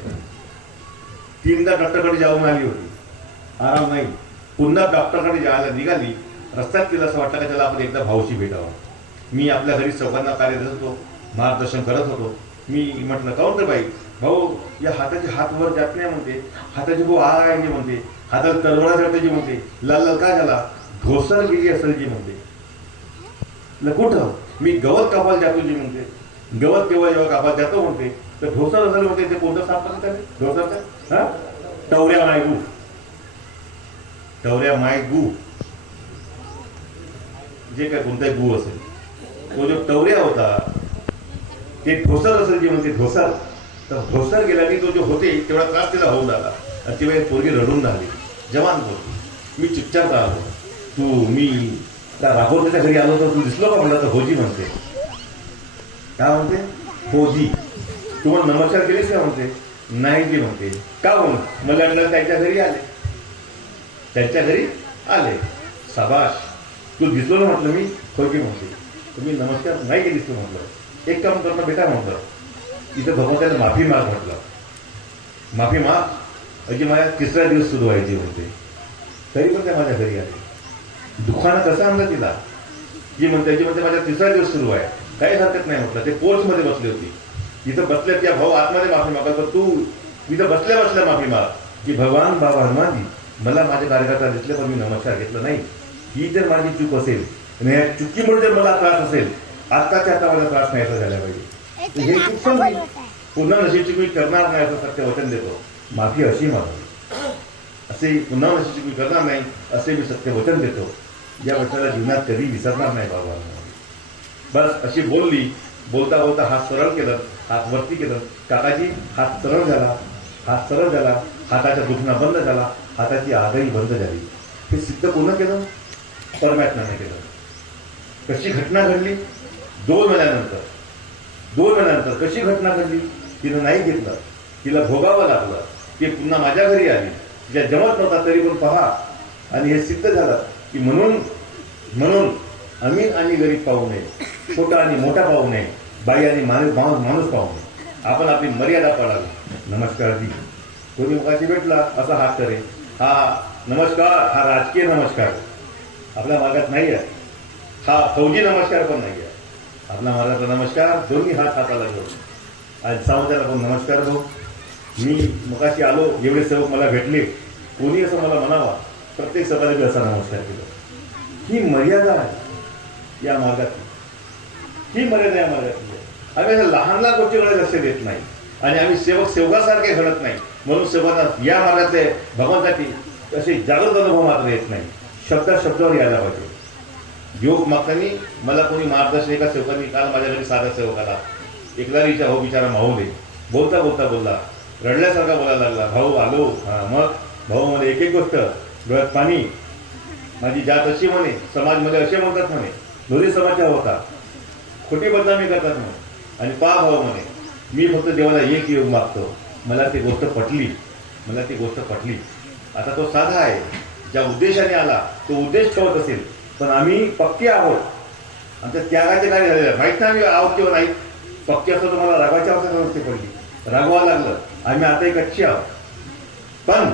3दा डॉक्टरकडे जाऊन आली होती. आराम नाही. पुन्हा डॉक्टरकडे जायला निघाली. रस्त्यात तिला असं वाटलं का त्याला आपण एकदा भाऊशी भेटावं. मी आपल्या घरी चौघांना कार्यरत होतो मार्गदर्शन करत होतो. मी म्हटलं काहून रे बाई भाऊ या हाताचे हात वर जात नाही म्हणते. हाताची भाऊ आग आहे जी म्हणते. हातात तलवारा जाते जी म्हणते. लाल लाल काय झाला घोसर गेली असेल जी म्हणते. कुठं मी गवत कापायला जातो जी म्हणते. गवत केव्हा जेव्हा कापायला जातो म्हणते तर ढोसर असेल म्हणते. ते कोणतं साफ करत आहे ढोसरचं हा टवऱ्या माय गू जे काय कोणताही गू असेल तो जो टवऱ्या होता ते ढोसर असेल जे म्हणते ढोसर. तर ढोसर गेल्याने तो जो होते तेवढा त्रास तिला होऊन राहिला. आणि तेव्हा पोरगी रडून राहिली जवान पोरगी. मी चुपचाप राहिलो. मी त्या राघोजीच्या घरी आलो तर तू दिसलो का म्हणला तर होजी म्हणते. काय म्हणते होजी तू मला नमस्कार केलीस का म्हणते. नाही जी म्हणते. का म्हणून मला त्यांच्या घरी आले. शाबाश तू दिसलो ना म्हटलं मी होजी म्हणते. तुम्ही नमस्कार नाही केलीस तू म्हटलं. एक काम करणं बेटा म्हटलं इथं भगवंताला माफी माग म्हटलं. माफी माग अजी माझ्या 3रा दिवस सुरू व्हायची म्हणते. तरी पण त्या माझ्या घरी आले. दुःखानं कसं आणलं तिला जी म्हणते माझ्या 3रा दिवस सुरू आहे. काहीच हरकत नाही म्हटलं. ते पोर्चमध्ये बसली होती. इथं बसल्या त्या भाऊ आतमध्ये माफी मागत तर तू इथं बसल्या माफी माग की भगवान बाबा हनुमानजी मला माझ्या कार्यकर्ता दिसले पण मी नमस्कार घेतलं नाही. ही जर माझी चूक असेल आणि या चुकीमुळे जर मला त्रास असेल आत्ताच्या आता मला त्रास नाही झाला पाहिजे. हे चूक समजली पुन्हा नशीब चूक मी करणार नाही असं सत्य वचन देतो. माफी अशी मागावी, असे पुन्हा अशी मी करणार नाही असे मी सत्य वचन देतो. या वचनाला जीवनात कधी विसरणार नाही बाबा. बस अशी बोलली. बोलता बोलता हात सरळ केलं, हात वरती केलं. काकाजी हात सरळ झाला, हात सरळ झाला, हाताचा दुखणं बंद झाला, हाताची आगही बंद झाली. हे सिद्ध कोण केलं? परमात्म्याने केलं. कशी घटना घडली? 2 महिन्यानंतर कशी घटना घडली? तिनं नाही घेतलं, तिला भोगावं लागलं. ती पुन्हा माझ्या घरी आली. तिच्या जमत नव्हता तरी पण पहा. आणि हे सिद्ध झालं की म्हणून अमीन आणि गरीब पाहू नये, छोटा आणि मोठा पाहू नये, बाई आणि माणूस पाहू नये. आपण आपली मर्यादा पाळावी. नमस्कार जी. कोणी मुखाशी भेटला असा हात करे. हा नमस्कार हा राजकीय नमस्कार आपल्या मार्गात नाही आहे. हा फौजी नमस्कार पण नाही आहे. आपल्या मार्गातला नमस्कार दोन्ही हात हाताला घेऊन. आणि समाजाला पण नमस्कार भाऊ. मी मुखाशी आलो, एवढे सेवक मला भेटले, कोणी असं मला म्हणावा, प्रत्येक सभाला मी असा नमस्कार केला. ही मर्यादा आहे या मार्गातली. ही मर्यादा या मार्गातली आहे. आम्ही असं लहान लहान गोष्टीकडे लक्ष देत नाही आणि आम्ही सेवकासारखे घडत नाही. म्हणून सेवकांना या मार्गातले भगवंताची असे जागृत अनुभव मात्र येत नाही. शब्दावर यायला पाहिजे. योग मागताना मला कोणी मार्गदर्शन एका सेवकांनी काल माझ्या घरी साधा सेवक आला. एकलारीच्या हो बिचारा माहूले बोलता बोलला, रडल्यासारखा बोलायला लागला. भाऊ आलो. मग भाऊ म्हणे एक गोष्ट डोळ्यात पाणी. माझी जात अशी म्हणे, समाजमध्ये असे म्हणतात म्हणे, दोन्ही समाजचा होता, खोटी बदनामी करतात म्हणे. आणि भाऊ म्हणे मी फक्त देवाला एक योग मागतो. मला ती गोष्ट पटली. आता तो साधा आहे, ज्या उद्देशाने आला तो उद्देश ठेवत असेल. पण आम्ही पक्के आहोत. आमच्या त्यागाचे कार्य झालेलं आहे. माहीत नाही आम्ही आहोत किंवा नाही. पक्के असतो तुम्हाला रागवायच्या अवस्थेत पडली, रागवावं लागलं. आम्ही आता कच्चे आहोत. पण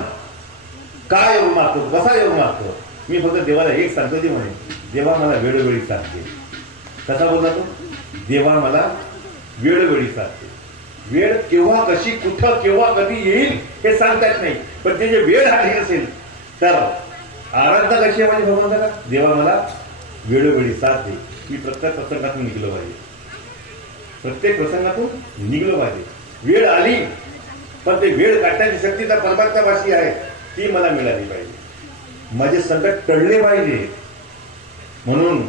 काय योग मागतो, कसा योग मागतो? मी फक्त देवाला एक सांगतो ते म्हणे, देवा मला वेळोवेळी सांगते. कसा बोलला तो? देवा मला वेळोवेळी सांगते. वेळ केव्हा, कशी, कुठं, केव्हा, कधी येईल हे सांगता येत नाही. पण ते जे वेळ आली असेल तर आराधना कशी आहे माझी भगवंताला? देवा मला वेळोवेळी साथ दे. मी प्रत्येक प्रसंगातून निघलो पाहिजे. वेळ आली पण ते वेळ काढण्याची शक्ती तर परमात्म्यापाशी आहे, ती मला मिळाली पाहिजे. माझे संकट टळले पाहिजे. म्हणून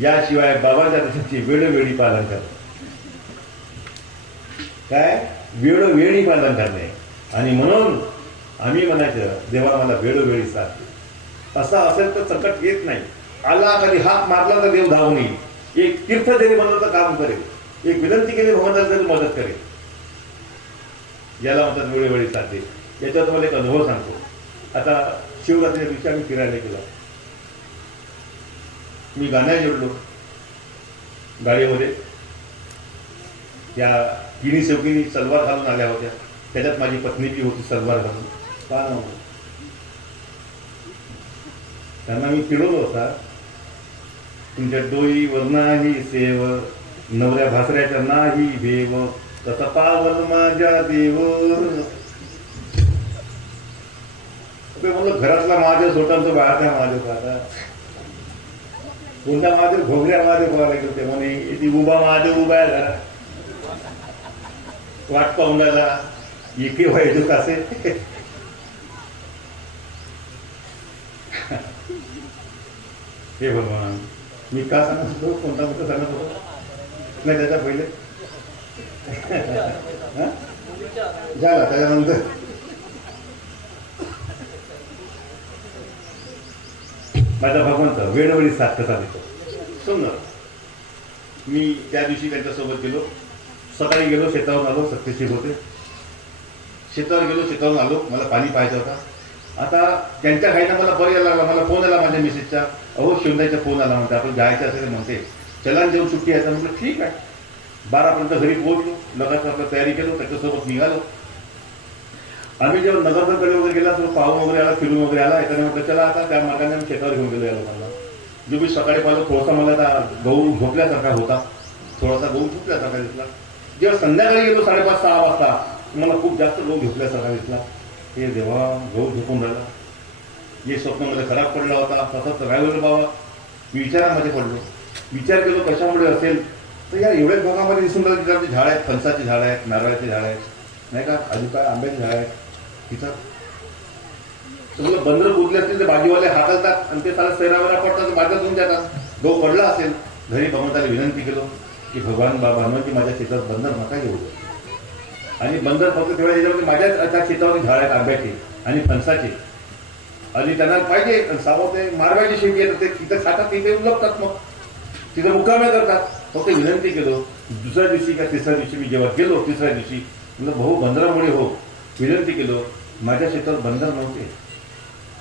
याशिवाय बाबाच्या दर्शनाची वेळोवेळी पालन करणे. काय? वेळोवेळी पालन करणे. आणि म्हणून आम्ही म्हणायचं देवा मला वेळोवेळी साथ दे. असा असेल तर संकट येत नाही. आला कधी हात मारला तर देव धावून येईल. एक तीर्थ जरी बनवलं तर काम करेल. एक विनंती केली भगवंताला तरी मदत करेल. याला म्हणतात वेळोवेळी साथ दे. याच्यावर तुम्हाला एक अनुभव सांगतो. आता शिवरात्रीच्या दिवशी आम्ही फिरायला गेलो. मी गाण्यात जोडलो गाडीमध्ये. त्या तिन्ही सेवकीनी सलवार घालून आल्या होत्या. त्याच्यात माझी पत्नी बी होती सलवार घालून. का नव्हतं त्यांना मी फिरवलो होता. तुमच्या डोईवर नाही सेव, नवऱ्या भासऱ्याच्या नाही भेव, तसा पावन माझ्या देव. म्हणलं घरातला महादेव सोटांचं बाहेरच्या महादेव पाहता. कोणत्या महादेव? घोगऱ्या महादेव बोलायला गेलो. ते म्हणे ती उभा महादेव उभा आहे घरात, वाट पाहून राहिला. एके व्हायचो कसे. हे भगवान मी का सांगत होतो? कोणता मुद्दा सांगत होतो? नाही त्याच्या पहिले झाला. त्याच्यानंतर माझा भगवंत वेळोवेळी साथ कसा देतो. सुंदर. मी त्या दिवशी त्यांच्यासोबत गेलो. सकाळी गेलो, शेतावरून आलो. सत्यशील होते. शेतावर गेलो, शेतावरून आलो. मला पाणी पाहायचं होता. आता त्यांच्या घाईनं मला बरं यायला लागला. मला फोन आला माझ्या मिसेसचा. अहो शिवंदाईचा फोन आला. म्हणते आपण जायचं असेल म्हणते चला जेवण सुट्टी आहे. म्हटलं ठीक आहे. 12पर्यंत घरी पोहोचलो. लगाच आपलं तयारी केलो. त्याच्यासोबत निघालो. आम्ही जेव्हा नगरकडे वगैरे गेला तर पाहून वगैरे आला, फिरून वगैरे आला. एखाद्या म्हटलं चला आता त्या मार्गाने आम्ही शेतावर घेऊन गेलो. या लोकांना जो मी सकाळी पाहिलं थोडासा मला आता गहू झोपल्यासारखा होता. थोडासा गहू झोपल्यासारखा दिसला. जेव्हा संध्याकाळी गेलो 5:30-6 वाजता मला खूप जास्त गहू झोपल्यासारखा दिसला. हे देवा गहू झोपून राहिला. हे स्वप्नामध्ये खराब पडला होता. तसंच काय होईल बाबा? मी विचारामध्ये पडलो. विचार केलो कशामुळे असेल तर या एवढ्याच भागामध्ये दिसून राहिले. झाड आहेत, फणसाची झाड आहेत, नारळाची झाड आहेत. नाही का? अजून काय आंब्याची झाड आहे तिथं. सगळं बंदर बुजले असतील ते बाजीवाले हाकलतात आणि ते साला सैरावरा पडतात, बाजार घेऊन जातात. गहू पडला असेल, घरी भगवंताला विनंती केलो की भगवान हनुमानजी माझ्या शेतात बंदर नका घेऊ. आणि बंदर फक्त तेवढ्या याच्यावरती माझ्याच त्या शेतावरती झाड आहेत आंब्याचे आणि फणसाचे, आणि त्यांना पाहिजे सावं ते मारवायची शेती येतात, ते तिथे खातात, तिथे उलपतात, मग तिथे मुक्कामे करतात. फक्त विनंती केलो. दुसऱ्या दिवशी का तिसऱ्या दिवशी मी जेव्हा गेलो, तिसऱ्या दिवशी म्हणजे भाऊ बंदरामुळे हो, विनंती केलो. माझ्या शेतात बंदर नव्हते.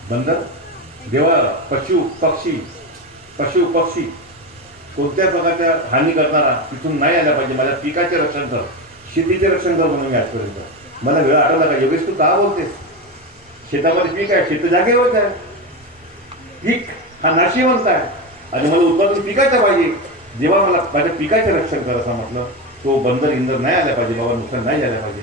बंदर देवा पशु पक्षी कोणत्या प्रकारच्या हानी करणारा तिथून नाही आला पाहिजे. माझ्या पिकाचे रक्षण कर, शेतीचे रक्षण कर म्हणून मी आजपर्यंत. मला वेळ आठवला का योगेश तू का बोलतेस? शेतामध्ये पीक आहे, शेत जागेवरच आहे. पीक हा नाशिवंत आहे आणि मला उत्पादन पिकाचं पाहिजे. जेव्हा मला माझ्या पिकाचे रक्षण कर असं म्हटलं, तो बंदर इंदर नाही आला पाहिजे बाबा, नुकसान नाही झालं पाहिजे.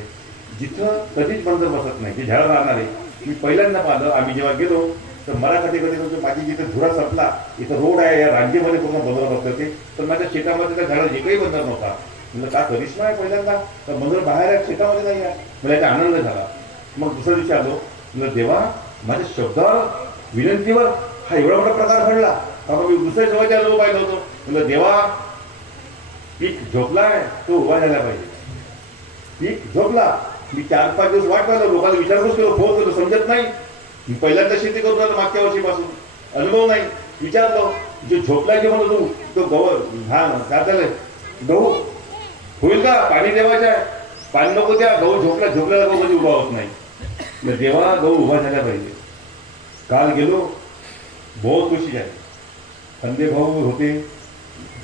जिथं कधीच बंदर बसत नाही, ते झाडं राहणार आहे. मी पहिल्यांदा पाहिलं, आम्ही जेव्हा गेलो तर मला कधी माझी जिथे धुरा संपला, इथं रोड आहे, या रांगेमध्ये पूर्ण बंदर बसत होते, तर माझ्या शेतामध्ये त्या झाडाला एकही बंदर नव्हता. म्हणजे का करिश्मा आहे पहिल्यांदा, तर बंदर बाहेर आहे, शेतामध्ये नाही आहे. मला याचा आनंद झाला. मग दुसऱ्या दिवशी आलो, म्हणजे देवा माझ्या शब्दावर विनंतीवर हा एवढा मोठा प्रकार घडला. बाबा मी दुसऱ्या जवळच्या आलो पाहिलं होतो. म्हणजे देवा पीक झोपलाय, तो उभा झाला पाहिजे. पीक झोपला, मी 4-5 दिवस वाट पाहिलं, लोकांना विचारपूस केलो, फोन केलो, समजत नाही. मी पहिल्यांदा शेती करून राहिलो मागच्या वर्षीपासून, अनुभव नाही. विचारलो जो झोपलाय की म्हणतो तो गहू काय झालंय, गहू होईल का? पाणी देवायचं आहे, पाणी नको द्या. गहू झोपलेला गहू कधी उभा होत नाही. देवा गहू उभा झाला पाहिजे. काल गेलो, बहुत खुशी झाली. खंदे भाऊ होते,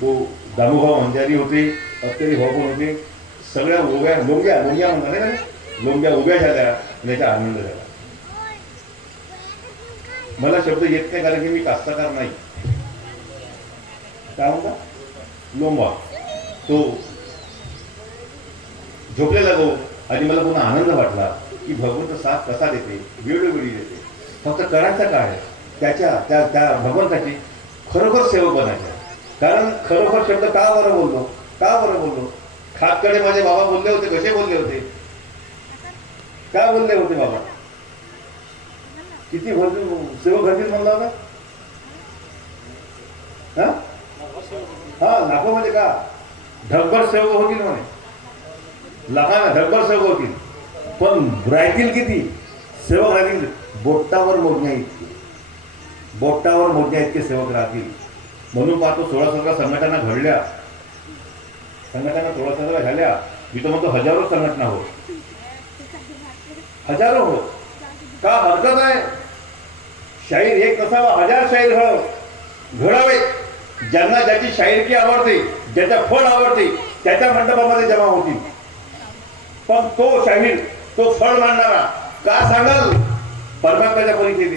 तो दामूभाऊ अंजारी होते, अत्तरी भाऊ पण होते. सगळ्या लोंग्या म्हणतात ना, लोंग्या उभ्या झाल्या आणि याचा आनंद झाला. मला शब्द येत नाही कारण की मी कास्तकार नाही. काय म्हणता लोंबा, तो झोपलेला गहू. आणि मला पुन्हा आनंद वाटला की भगवंत साथ कसा देते, वेळोवेळी देते. फक्त करायचं काय, त्या भगवंताची खरोखर सेवक बनायचं. कारण खरोखर शब्द का बरं बोललो? खातकडे माझे बाबा बोलले होते, कसे बोलले होते, काय बोलले होते बाबा? किती सेवक घडतील म्हणला होता? हा लाखोमध्ये का ढगभर सेवक होतील म्हणे, लाखांना ढगभर सेवक होतील. पण राहतील किती सेवक राहतील? बोटावर मोजण्या इतके सेवक राहतील. म्हणून पाहतो 16-17 संघटना घडल्या, 16-17 झाल्या. मी तर म्हणतो हजारो संघटना हो, हजारो हो. का हरकत आहे? शाहीर एक नसावा, 1000 शाहीर घडावे. ज्यांना ज्याची शाहिरकी आवडते, ज्याच्या फळ आवडते, त्याच्या मंडपामध्ये जमा होतील. पण तो शाहीर, तो फळ मांडणारा का सांगाल? परमात्म्याच्या परिस्थिती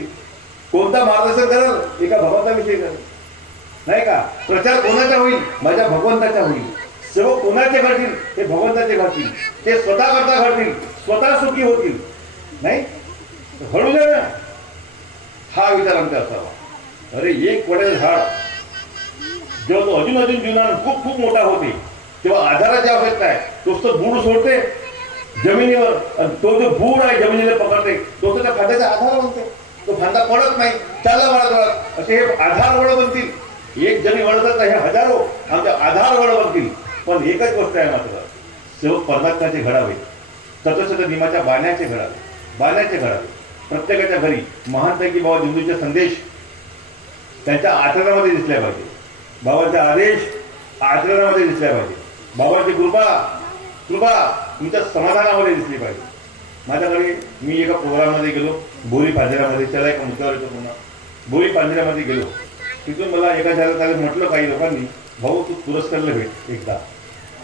कोणता मार्गदर्शन करेल? एका भगवंताविषयी करेल, नाही का? प्रचार कोणाचा होईल? माझ्या भगवंताचा होईल. सेवक कोणाचे घडतील? ते भगवंताचे घडतील. ते स्वतः करता घडतील, स्वतः सुखी होतील. नाही घडू दे ना, हा विचार आमचा असावा. अरे एक वडेल झाड जेव्हा तो अजून जीवनात खूप मोठा होते, तेव्हा आधाराची आवश्यकता आहे. तोच तो बूड सोडते जमिनीवर, आणि तो जो बूड आहे जमिनीला पकडते, तो त्या फांद्याचा आधार बनते. तो फांदा पडत नाही, चालला वळत असे हे आधार वड बनतील. एक जणी वळतात हे हजारो आमच्या आधार वड बनतील. पण एकच गोष्ट आहे मात्र, सेवक परमात्म्याचे घडावे, तत्वशत नियमाच्या बाण्याचे घडावे. प्रत्येकाच्या घरी महानपैकी बाबा जिंदूचे संदेश त्यांच्या आचरणामध्ये दिसल्या पाहिजे. बाबांचे आदेश आचरणामध्ये दिसल्या पाहिजे. बाबांची कृपा तुमच्या समाधानामध्ये दिसली पाहिजे. माझ्याकडे मी एका प्रोग्राममध्ये गेलो, बोरी पांढऱ्यामध्ये. त्याला एका मुद्द्यावर येतो पुन्हा. बोरी पांढऱ्यामध्ये गेलो, तिथून मला एका त्याला म्हटलं काही लोकांनी, भाऊ तू पुरस्कारला भेट एकदा.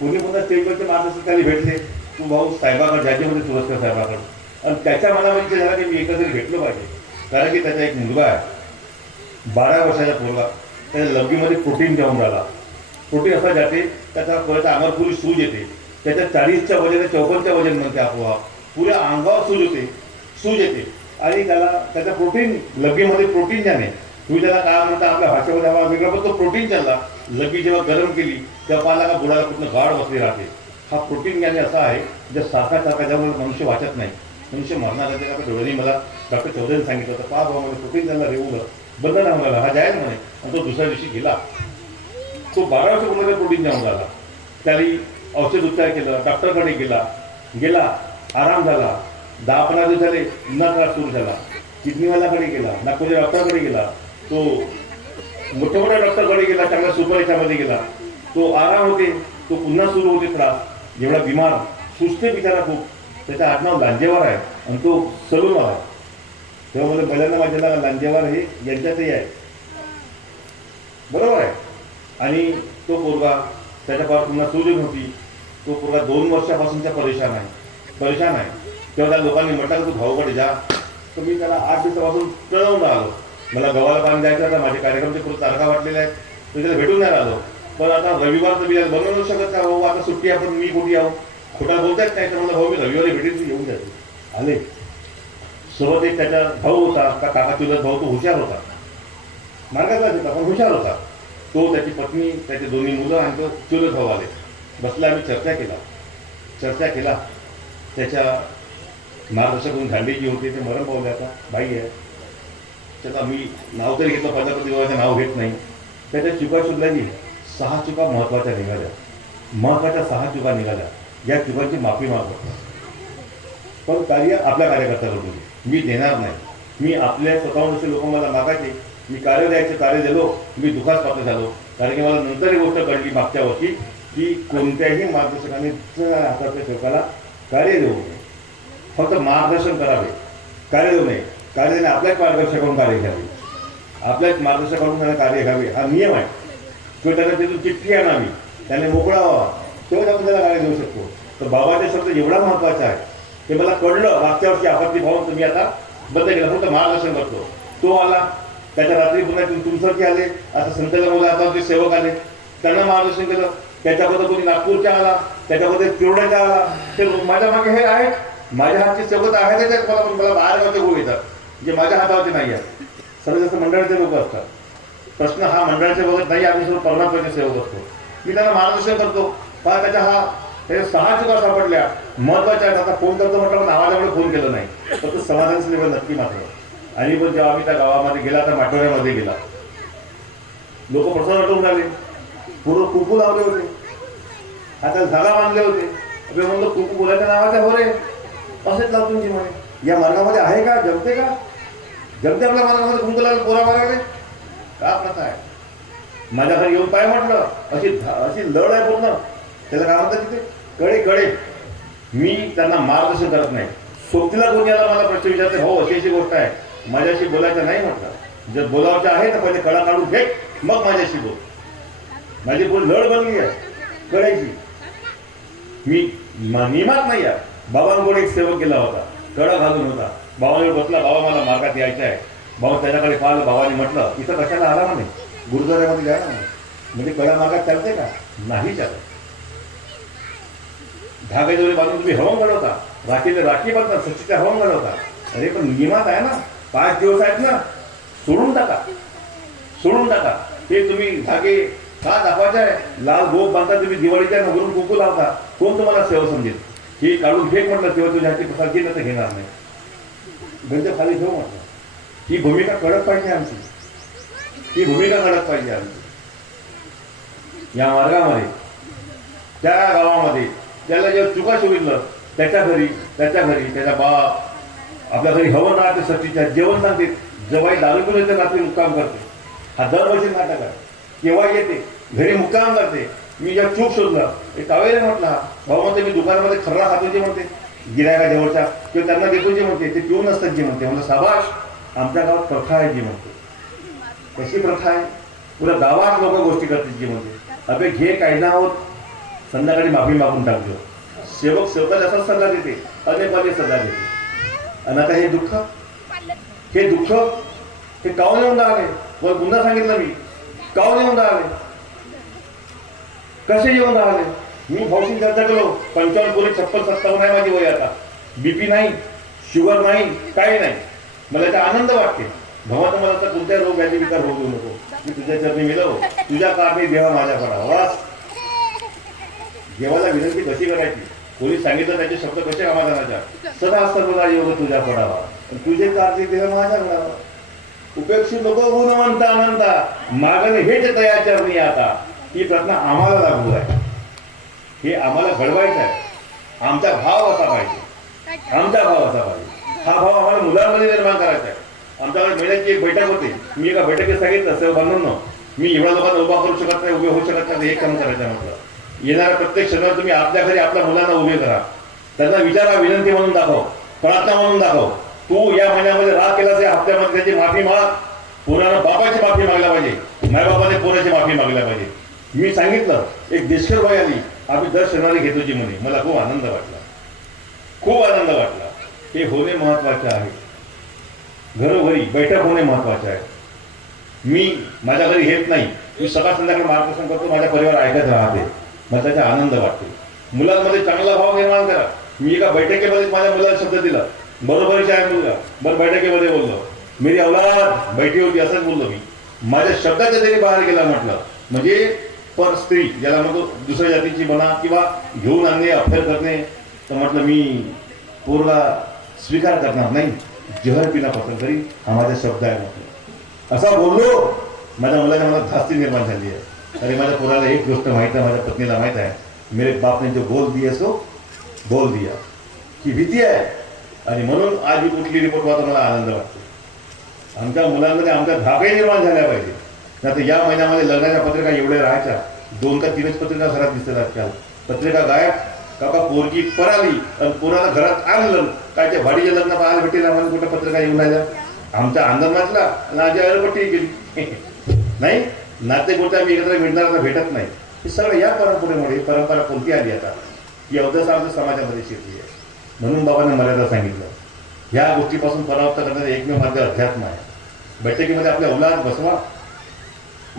कोणी पुन्हा स्टेजवरचे मार्गदर्शक त्याला भेटले, तू भाऊ साहेबाकडे ज्याच्यामध्ये पुरस्कार साहेबाकडे. आणि त्याच्या मनामध्ये झाला की मी एकदा भेटलो पाहिजे. कारण की त्याचा एक मुलगा आहे, 12 वर्षाचा पोरगा, त्याच्या लघवीमध्ये प्रोटीन जाऊन राहिला. प्रोटीन असा जाते, त्याचा अंगावर पुरी सूज येते. त्याच्या 40च्या वजन 54च्या वजन म्हणते आपोआप, पुऱ्या अंगावर सूज येते. आणि त्याचा प्रोटीन लघवीमध्ये प्रोटीन जाणे, तुम्ही त्याला काय म्हणता आपल्या भाषेमध्ये हवा वेगळा, पण तो प्रोटीन चालला. लघवी जेव्हा गरम केली तेव्हा पाहिला का बुडाला कुठलं गाड बसली राहते. हा प्रोटीन ज्ञानी असा आहे ज्या सारखा ज्यामुळे मनुष्य वाचत नाही. मनुष्य मरणार आहे त्याला डोळ्यांनी मला डॉक्टर चौधरीने सांगितलं होतं, पहा बाबा मला प्रोटीन त्यांना रेवलं बंद नाही म्हणाला, हा जायच म्हणे. आणि तो दुसऱ्या दिवशी गेला. तो 12 वर्ष कोणाला प्रोटीन जाऊन झाला. त्याने औषध उपचार केलं, डॉक्टरकडे गेला आराम झाला. 10-15 दिवस झाले पुन्हा त्रास सुरू झाला. किडनीवाल्याकडे गेला, नागपूरच्या डॉक्टरकडे गेला, तो मोठ्या डॉक्टरकडे गेला, चांगला सुपर याच्यामध्ये गेला. तो आराम होते, तो पुन्हा सुरू होते त्रास. जेवढा बिमार सुस्ते बिचारा खूप. त्याचं आडनाव लांजेवार आहे आणि तो सलूनवाला आहे. तेव्हा मला पहिल्यांदा माझ्याला लांजेवार हे यांच्यातही आहे, बरोबर आहे. आणि तो पोरगा त्याच्या पार पुन्हा सूज होती. तो पोरगा 2 वर्षापासूनच्या परेशान आहे. तेव्हा त्या लोकांनी म्हटलं तू भाऊकडे जा. तर मी त्याला 8 दिवसापासून कळवून आलो. मला गव्हाला पाणी द्यायचं होता, माझे कार्यक्रमचे खूप तारखा वाटलेल्या आहेत, तर त्याला भेटून नाही आलो. पण आता रविवार तर मी बनवू शकत नाही, भाऊ आता सुट्टी आपण मी कुठे आहो, खोटा बोलतायच नाही. तर मला भाऊ मी रविवारी भेटेल, तू येऊन जाते. आले. सोबत एक त्याचा भाऊ होता, काका चुलत भाऊ. तो हुशार होता, मार्गातलाच होता पण हुशार होता. तो, त्याची पत्नी, त्याचे 2 मुलं आणि तो चुलत भाऊ आले. बसला, आम्ही चर्चा केला. त्याच्या मार्गदर्शक गांधीजी होते, ते मरण पावले, आता बाई आहे. त्याला मी नाव तरी घेतलं, पंतप्रधान देवाचं नाव घेत नाही. त्याच्या चुका शोधल्याची 6 चुका महत्त्वाच्या निघाल्या. 6 चुका निघाल्या. या चुकांची माफी मागतो. पण कार्य आपल्या कार्यकर्त्याकडून मी देणार नाही. मी आपल्या स्वतःहून जसे लोक मला मागायचे, मी कार्य दिलो. मी दुःखात पात्र झालो, कारण की मला नंतर ही गोष्ट कळली मागच्या वर्षी की कोणत्याही मार्गदर्शकाने हातातल्या सेवकाला कार्य देऊ नये. फक्त मार्गदर्शन करावे, कार्य देऊ नये. कार्य देणे आपल्याच मार्गदर्शकाकडून कार्य घ्यावे, आपल्याच मार्गदर्शकाकडून त्याला कार्य घ्यावे, हा नियम आहे. किंवा त्याला तिथून चिठ्ठी आणावी, त्याने मोकळा व्हावा, तेव्हाच आपण त्याला कार्य देऊ शकतो. तर बाबाचे शब्द एवढा महत्त्वाचा आहे. ते मला कळलं मागच्या वर्षी आपत्ती भावून तुम्ही आता बंद केलं, फक्त मार्गदर्शन करतो. तो आला, त्याच्या रात्री पुन्हा तुमच्यावरती आले. आता संतांना मुलं आता ते सेवक आले, त्यांना मार्गदर्शन केलं. त्याच्याबद्दल कोणी नागपूरच्या आला, त्याच्याबद्दल तिरोड्याचा आला. ते माझ्या मागे हे आहेत, माझ्या हातचे सेवक आहेत. त्याच्यात मला बाहेरगावचे गोळ येतात जे माझ्या हातावरचे नाही आहेत. सर्व जास्त मंडळाचे लोक असतात. प्रश्न हा मंडळाचे बघत नाही, आम्ही सर्व परमात्म्याचे सेवक असतो. मी त्यांना मार्गदर्शन करतो. पण त्याच्या 6 चुका सापडल्या महत्त्वाच्या आहेत. आता फोन करतो म्हटलं, पण नावाल्यामुळे फोन केलं नाही, फक्त समाधान लेवल नक्की मात्र. आणि पण जेव्हा आम्ही त्या गावामध्ये गेला, तर माठवड्यामध्ये गेला, लोक प्रसाद वाटून आले, पूर्ण कुकू लावले होते, हातात धागा बांधले होते. अरे म्हणतो कुकू बोलायच्या नावाच्या हो रे, असेच लावतो तुमची म्हणे. या मार्गामध्ये आहे का, जमते का? जमते आपल्या मार्गामध्ये कुंकू लावले पोरा मार्गाने का प्रथा आहे? माझ्या घरी येऊन पाय म्हटलं, अशी लढ आहे पूर्ण. त्याला काय म्हणतात तिथे कडे. मी त्यांना मार्गदर्शन करत नाही. सोबतीला कोणी याला मला प्रश्न विचारते, हो अशी गोष्ट आहे, माझ्याशी बोलायचं नाही म्हटलं. जर बोलायचं आहे तर पहिले कडा काढून फेक, मग माझ्याशी बोल. माझी बोल लढ बनली आहे कळायची. मी नियमात नाही आहे. बाबांकडे एक सेवक गेला होता, कडा घालून होता. बाबांकडे बसला, बाबा मला मार्गात यायचं आहे. बाबा त्याच्याकडे पाहिलं. बाबांनी म्हटलं, इथं कशाला आला म्हणे, गुरुद्वाऱ्यामध्ये जा ना. म्हणजे कडा मार्गात चालते का? नाही चालत. धागे दोरे बांधून तुम्ही हवन घडवता, राखी बांधता, स्वच्छता हवन घडवता. अरे पण नियमात आहे ना, 5 दिवस आहेत ना, सोडून टाका. ते तुम्ही धागे का दाखवायचे आहे? लाल गोप बांधता तुम्ही, दिवाळीच्या नगरून कुकू लावता. कोण तुम्हाला सेवा समजेल? हे काढून फेक म्हटलं, तेव्हा तुझ्या हाती प्रसाद घेणं तर घेणार नाही. गंज खाली ठेव म्हटलं. ही भूमिका कडक पाहिजे आमची, या मार्गामध्ये, त्या गावामध्ये. त्याला जेव्हा चुका शोधितलं, त्याच्या घरी त्याचा बाप आपल्या घरी हवन राहते, सतीच्या जेवण सांगते. जवाई दारू पिऊन येते, रात्री मुक्काम करते. हा दरवर्षी नाटक आहे. केव्हा येते घरी मुक्काम करते. मी जेव्हा चूक शोधलं, एक कावेरी म्हटला, भाऊ म्हणते मी दुकानामध्ये खर्रा खातो जे म्हणते, गिरायका जवळच्या किंवा त्यांना देतो जे म्हणते, ते पिऊन नसतात जे म्हणते. म्हणलं साबाश, आमच्या गावात प्रथा आहे जी म्हणते. कशी प्रथा आहे? पुऱ्या गावात लोक गोष्टी करतील जी म्हणते. अबे घे कायदा आहोत, संध्याकाळी माफी मागून टाकतो. सेवकाला असाच सल्ला देते, अनेक सल्ला देते. आणि आता हे दुःख हे काऊन येऊन राहिले? वर पुन्हा सांगितलं मी, काऊन येऊन राहिले, कसे येऊन राहिले? मी भाऊशी चर्चा केलो. 55 पुढे 56-57 आहे माझी वय आता. BP नाही, शुगर नाही, काही नाही. मला याचा आनंद वाटते. भगवान मला तर कोणत्या रोग व्याधी विकार होऊ देऊ नको. मी तुझ्या चरणी मिळव, तुझ्या कारणे देवा माझ्याकडे. देवाला विनंती कशी करायची, कोणी सांगितलं त्याचे शब्द कसे कामात आणायच्या. सदा सर्वदा योग तुझ्या पडावा, तुझे कार्य देह माझ्या घडावा. उपेक्षी नको गुणवंता अनंता, मागणे हेच तयाचरणी आता. ही प्रार्थना आम्हाला लागू आहे, हे आम्हाला घडवायचं आहे. आमचा भाव असा पाहिजे, आमचा भाव असा पाहिजे. हा भाव आम्हाला मुलांमध्ये निर्माण करायचा आहे. आमच्याकडे महिन्याची एक बैठक होती. मी एका बैठकीत सांगितलं, सेव बांधून मी एवढ्या लोकांना उभा करू शकत नाही, उभे होऊ शकत नाही, एक काम करायचं म्हटलं. येणाऱ्या प्रत्येक क्षणावर तुम्ही आपल्या घरी आपल्या मुलांना उभे करा, त्यांना विचारा, विनंती म्हणून दाखव, प्रार्थना म्हणून दाखव. तू या महिन्यामध्ये राग केलास, या हप्त्यामध्ये त्याची माफी माग. पोरानं बापाची माफी मागल्या पाहिजे, मायबापाने पोराची माफी मागल्या पाहिजे. मी सांगितलं, एक देशकर बाई आली, आम्ही दर शनिवारी घेतो जी म्हणे. मला खूप आनंद वाटला, खूप आनंद वाटला. हे होणे महत्वाचे आहे, घरोघरी बैठक होणे महत्वाचे आहे. मी माझ्या घरी घेत नाही, मी सकाळ संध्याकाळी मार्गदर्शन करतो, माझ्या परिवार ऐकत राहते, मला त्याचा आनंद वाटतो. मुलांमध्ये चांगला भाव निर्माण करा. मी एका बैठकीमध्ये माझ्या मुलाला शब्द दिला, बरोबरीचे आहे मुलगा, बरं बैठकीमध्ये बोललो, मेरी औलाद बैठी होती असंच बोललो मी. माझ्या शब्दाच्या तरी बाहेर गेला म्हटलं. म्हणजे पर स्त्री ज्याला म्हणतो दुसऱ्या जातीची म्हणा किंवा घेऊन आणणे, अफेअर करणे, तर म्हटलं मी पूर्ण स्वीकार करणार नाही. जहर पिना पसंत करी, हा माझा शब्द आहे म्हटलं. असा बोललो, माझ्या मुलाच्या मनात धास्ती निर्माण झाली आहे. अरे माझ्या पोराला एक गोष्ट माहीत आहे, माझ्या पत्नीला माहीत आहे, मेरे बाप ने जो बोल दिया सो बोल दिया, ही भीती आहे. आणि म्हणून आज ही कुठली रिपोर्ट पाहता मला आनंद वाटतो. आमच्या मुलांमध्ये आमच्या धागे निर्माण झाल्या पाहिजे. नाही तर या महिन्यामध्ये लग्नाच्या पत्रिका एवढ्या राहायच्या, 2 का 3च पत्रिका घरात दिसतात आजकाल. पत्रिका गायब, काका पोरगी पराली आणि पोराला घरात आणलं, काय त्या भाडीचे लग्न पाहायला भेटेल आम्हाला, कुठं पत्रिका येऊन राहिल्या. आमचा अंदाज वाचला आणि आजी अरपट्टी गेली. नाही, नाते गोटे आम्ही एकत्र मिळणार भेटत नाही. हे सगळं या परंपरेमुळे. परंपरा कोणती आली आता, ही अवदसा आमच्या समाजामध्ये शिरली आहे. म्हणून बाबांना मर्यादा सांगितलं. ह्या गोष्टीपासून परावृत्त करण्याचा एकमेव मार्ग अध्यात्म आहे. बैठकीमध्ये आपल्या औलाद बसवा,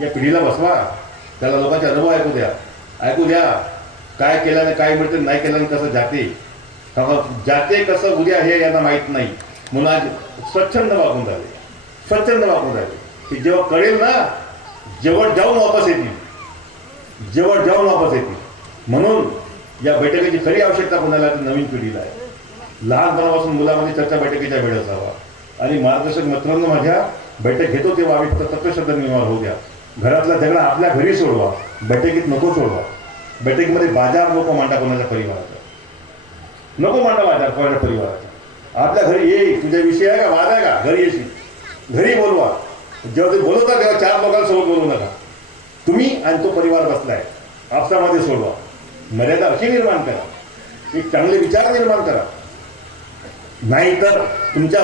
या पिढीला बसवा, त्याला लोकांचे अनुभव ऐकू द्या, ऐकू द्या. काय केल्याने काय मिळते, नाही केल्याने कसं जाते, जाते कसं उद्या हे यांना माहीत नाही. म्हणून आज स्वच्छंद वागून राहिले, स्वच्छंद वागून राहिले. की जेव्हा कळेल ना, जवळ जाऊन वापस येतील, जवळ जाऊन वापस येतील. म्हणून या बैठकीची खरी आवश्यकता कोणाला, नवीन पिढीला आहे. लहानपणापासून मुलामध्ये चर्चा बैठकीच्या वेळ असावा. आणि मार्गदर्शक मित्रांनो, माझ्या बैठक घेतो तेव्हा आम्ही फक्त तत्वशब्द निर्माण होऊ द्या. घरातला झगडा आपल्या घरी सोडवा, बैठकीत नको सोडवा. बैठकीमध्ये बाजार नको मांडा कोणाच्या परिवाराचा, नको मांडा बाजार कोणाच्या परिवाराचा. आपल्या घरी ये, तुझ्या विषय आहे का, वाद आहे का, घरी येशील, घरी बोलवा. जेव्हा ते बोलवता तेव्हा 4 लोकांसोबत बोलवू नका. तुम्ही आणि तो परिवार बसलाय, आपसामध्ये सोडवा. मर्यादा अशी निर्माण करा, एक चांगले विचार निर्माण करा. नाहीतर तुमच्या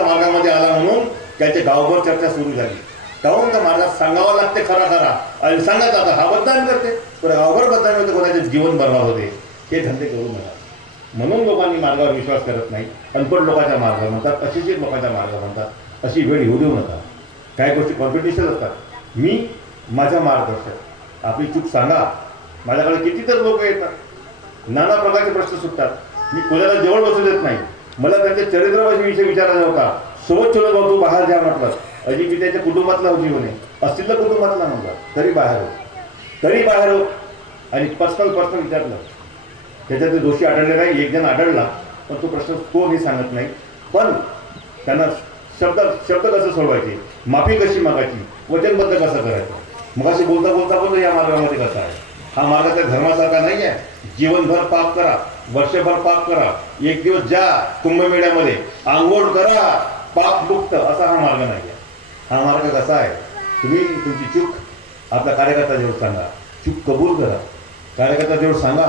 मार्गामध्ये आला म्हणून त्याचे गावभर चर्चा सुरू झाली. तेव्हा त्या मार्गात सांगावं लागते खरा खरा, आणि सांगत आता हा बदनाम करते, पण गावभर बदनाम होते, कोणाचे जीवन बर्बाद होते. हे धंदे करू नका. म्हणून लोकांनी मार्गावर विश्वास करत नाही, अनपढ लोकांच्या मार्ग म्हणतात, अशिक्षित लोकांच्या मार्ग म्हणतात. अशी वेळ येऊ देऊ नका. काही गोष्टी कॉम्पिटिशन असतात. मी माझा मार्गदर्शक, आपली चूक सांगा. माझ्याकडे कितीतर लोक येतात, नाना प्रकारचे प्रश्न सुटतात. मी कोणाला जवळ बसू देत नाही. मला त्यांच्या चरित्राविषयी विचारायचा होता. सोबत चलत होतो, बाहेर जा म्हटलं. अजी मी त्याच्या कुटुंबातला होती म्हणे, असतील कुटुंबातला म्हटलं, तरी बाहेर हो. आणि पर्सनल विचारलं, त्याच्यात दोषी आढळले नाही. एक जण आढळला, पण तो प्रश्न कोणी सांगत नाही. पण त्यांना शब्द कसं सोडवायचे, माफी कशी मागायची, वचनबद्ध कसं करायचं. मग अशी बोलता या मार्गामध्ये कसा आहे. हा मार्ग त्या धर्मासारखा नाही आहे. जीवनभर पाप करा, वर्षभर पाप करा, एक दिवस जा कुंभमेळ्यामध्ये आंघोळ करा, पाप मुक्त, असा हा मार्ग नाही आहे. हा मार्ग कसा आहे, तुम्ही तुमची चूक आपल्या कार्यकर्त्याजवळ सांगा, चूक कबूल करा, कार्यकर्त्याजवळ सांगा,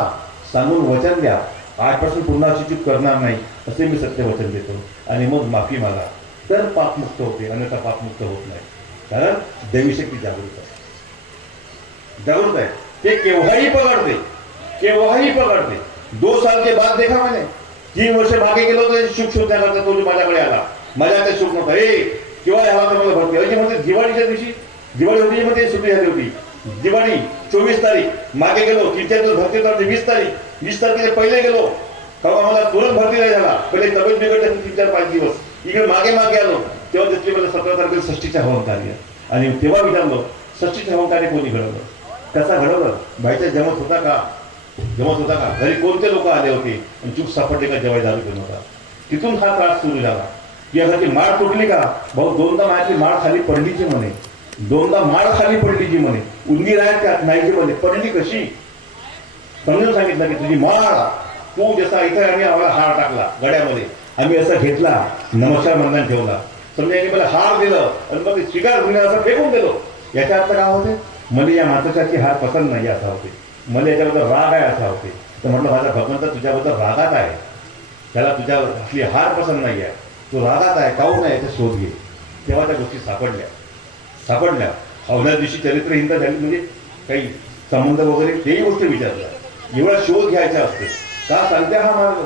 सांगून वचन द्या, आजपासून पुन्हा अशी चूक करणार नाही असे मी सत्य वचन देतो. आणि मग माफी मागा, तर पापमुक्त होते, अन्यथा पापमुक्त होत नाही. कारण दैवी शक्ती जागृत आहे. ते केव्हाही पकडते. 2 साल के बाद देखा मैंने, 3 वर्ष मागे गेलो तर शुक शोधण्याकरता तो माझ्याकडे आला. माझ्या त्या शुक नव्हता. केव्हा आला तर मला भरती अशी म्हणते. दिवाळीच्या दिवशी, दिवाळी होती मध्ये सुट्टी झाली होती. दिवाळी 24 तारीख मागे गेलो, 3-4 दिवस भरती होता. 20 तारखेला पहिले गेलो, तेव्हा मला तुरंत भरती नाही झाला. पहिले तब्येत बिघडली 3-4-5 दिवस. इकडे मागे आलो, तेव्हा दिसली मला 17 तारखेला षष्टीच्या हवन कार्य. आणि तेव्हा विचारलं, षष्टीचं हवन कार्य कोणी घडवलं, कसा घडवलं, बाईचा जन्म होता का, जमत होता का? घरी कोणते लोक आले होते आणि चूक सापडले का जेव्हा दारू पिऊन होता? तिथून हा त्रास सुरू झाला. यासाठी माळ तुटली का? भाऊ दोनदा माझी माळ खाली पडलीची म्हणे, दोनदा माळ खाली पडलीची म्हणे, उंदीर आहेत त्यात नाहीची म्हणे, पडली कशी? समजून सांगितलं की तुझी माळ, तू जसा इथे आम्ही आम्हाला हार टाकला गड्यामध्ये, आम्ही असा घेतला, नमस्कार मंदान ठेवला, समजा मला हार दिलं आणि मग शिकार घेऊन असं फेकून दिलो. याच्या अर्थ काय होते? मला या मातोश्रीची हार पसंत नाही असा होते, मला याच्याबद्दल राग आहे असा होते. तर म्हटलं माझा भगवंत तुझ्याबद्दल रागात आहे, त्याला तुझ्या आपली हार पसंत नाही आहे, तो रागात आहे, काहून आहे याचा शोध घे. तेव्हा त्या गोष्टी सापडल्या. अवघ्या दिवशी चरित्रहीनता झाली, म्हणजे काही संबंध वगैरे तेही गोष्टी विचारल्या. एवढा शोध घ्यायचा असते. का सांगते हा मार्ग?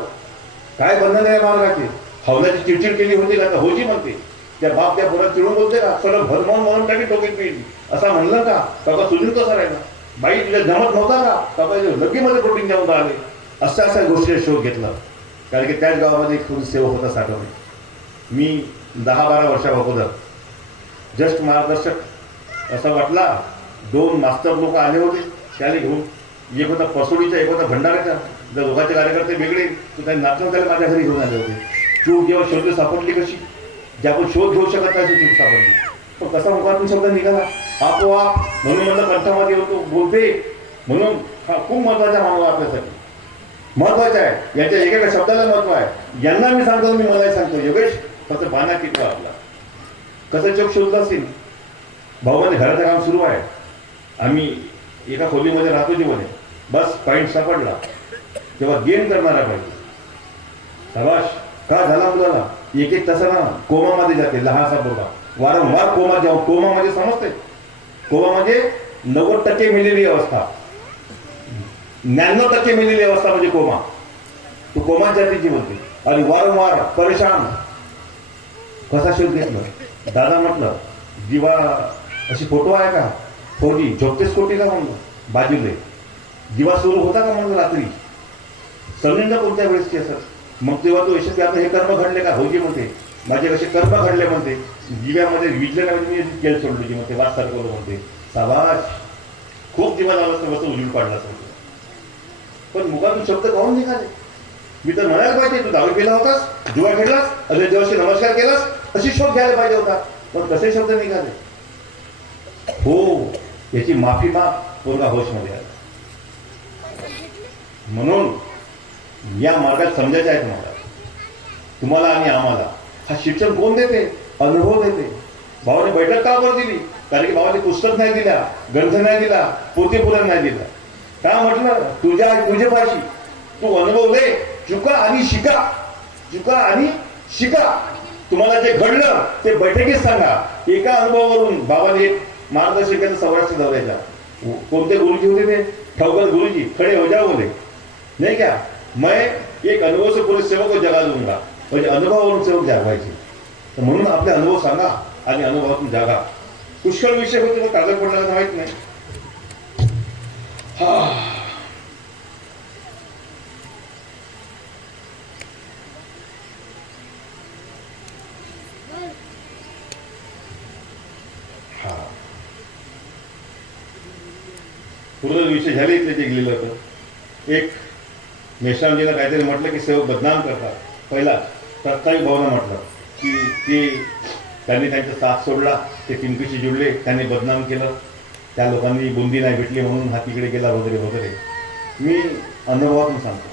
काय बंधन आहे मार्गाचे? हवल्याची चिडचिड केली होती का? होती म्हणते. त्या बाप त्या पोरात चिडून बोलते का? सगळं भरमन म्हणून टाकी डोक्यात पिळली असं म्हणलं का? बाबा सुजून कसा राहिला? बाई तुझ्या जमत नव्हता का? बाबा लगेमध्ये प्रोटीन जाऊन आले. अशा गोष्टीचा शोध घेतला. कारण की त्याच गावामध्ये एक पोलीस सेवक होता साठवणे. मी 10-12 वर्षा अगोदर जस्ट मार्गदर्शक असा वाटला, 2 मास्तर लोक आले होते त्याला घेऊन. एक होता पसोडीचा, एक होता भंडाऱ्याचा. जर दोघांचे कार्यकर्ते वेगळे तर त्यांनी नाचून त्याला माझ्या घरी घेऊन आले होते. चूक जेव्हा शोध सापडली कशी, जे आपण शोध घेऊ शकत नाही चूक सापडली. तो कसा मुखातून शब्द निघाला आपोआप. म्हणून म्हणलं कंठामध्ये होतो बोलते, म्हणून हा खूप महत्वाचा मानव आपल्यासाठी महत्वाचा आहे. याच्या एकेका शब्दाला महत्व आहे. यांना मी सांगतो, मी मलाही सांगतो, योगेश फक्त पाण्यात टिकवा आपला. कसं चोख शोधलं असेल? भाऊमध्ये घराचं काम सुरू आहे, आम्ही एका खोलीमध्ये राहतो जीवने, बस पॉईंट सापडला तेव्हा गेम करणारा पाहिजे. शाबाश. का झाला मुलाला? 1-1 तासाला कोमामध्ये जाते लहानसा मुलगा, वारंवार कोमा जाऊ. कोमा म्हणजे समजते? कोमा म्हणजे 90% मेलेली अवस्था, 99% मेलेली अवस्था म्हणजे कोमा. तो कोमा जातीची बोलते आणि वारंवार परेशान. कसा शोध घेतला? दादा म्हटलं जीवा अशी फोटो आहे का? 4G 34 कोटीला म्हणलं बाजूले जीवा सुरू होता का म्हणलं रात्री. समजून जा कोणत्या वेळेसची असत. मग तेव्हा तो यशस्वी आता हे कर्म घडले का? होजी म्हणते माझे कसे कर्म घडले म्हणते. जीव्यामध्ये विजले नाही मी केल सोडली म्हणते, वाद सरकवलं म्हणते. साबाश. खूप जीवा झाला असतं, बसं उजून पाडला असतं. पण मुखातून शब्द काहून निघाले? मी तर म्हणायला पाहिजे तू दारू केला होतास, जुवा खेळलास, अरे देवाशी नमस्कार केलास, अशी शोध घ्यायला पाहिजे होता. पण कसे शब्द निघाले? हो, याची माफी माग पोरगा होशमध्ये आला. म्हणून या मार्गात समजायचं आहे तुम्हाला आणि आम्हाला. हा शिक्षण कोण देते? अनुभव देते. भावाने बैठक का बरं दिली? कारण की भावाने पुस्तक नाही दिला, ग्रंथ नाही दिला, पोते पुरण नाही दिला. का म्हटलं? तुझे पाशी तू अनुभव दे. चुका आणि शिका. तुम्हाला जे घडलं ते बैठकीत सांगा. एका अनुभवावरून बाबाने एक मार्गदर्शकाचा सौराष्ट्र दौऱ्याचा, कोणते गुरुजी होते ते? ठवगल गुरुजी. खडे हो जाओ बोले नाही क्या, मैं एक अनुभव से पूरे सेवक को जगा दूंगा. म्हणजे अनुभवावरून सेवक जागवायचे. तर म्हणून आपले अनुभव सांगा आणि अनुभवातून जागा. पुष्कळ विषय होते, कागद पडला माहित नाही. हा पूर्ण विषय झाले इथे जे गेलेलं होतं. एक मेश्रामजीला काहीतरी म्हटलं की सेवक बदनाम करतात. पहिला प्रास्ताविक भावना म्हटलं की त्यांनी त्यांचा साथ सोडला, ते टिंकूशी जुळले, त्यांनी बदनाम केलं, त्या लोकांनी बुंदी नाही भेटली म्हणून हा तिकडे गेला वगैरे वगैरे. मी अनुभवातून सांगतो,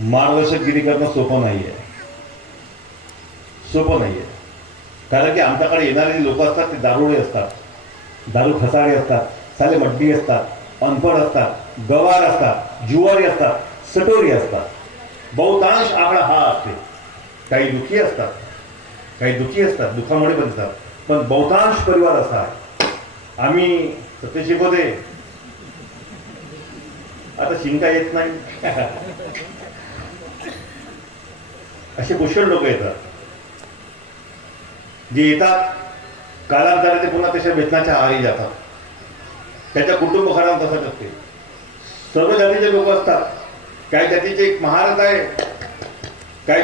मार्गदर्शकगिरी करणं सोपं नाही आहे. कारण की आमच्याकडे येणारे लोक असतात ते दारुडे असतात, दारू खसाडे असतात, साले मड्डी असतात, अनपढ असतात, गवार असतात, जुवारी असतात, सटोरी असतात. बहुतांश आकडा हा असते. काही दुःखी असतात, दुःखामुळे बनतात, पण बहुतांश परिवार असा आहे. आम्ही सत्य शिकवते, आता शिंका येत नाही असे पुष्कळ लोक येतात. जे येतात कालांतराने ते पुन्हा तशा वेतनाच्या आहारी जातात. त्याच्या कुटुंब खराब तसंच असते. सर्व जातीचे लोक असतात. काही जातीचे एक महारथ आहे, काही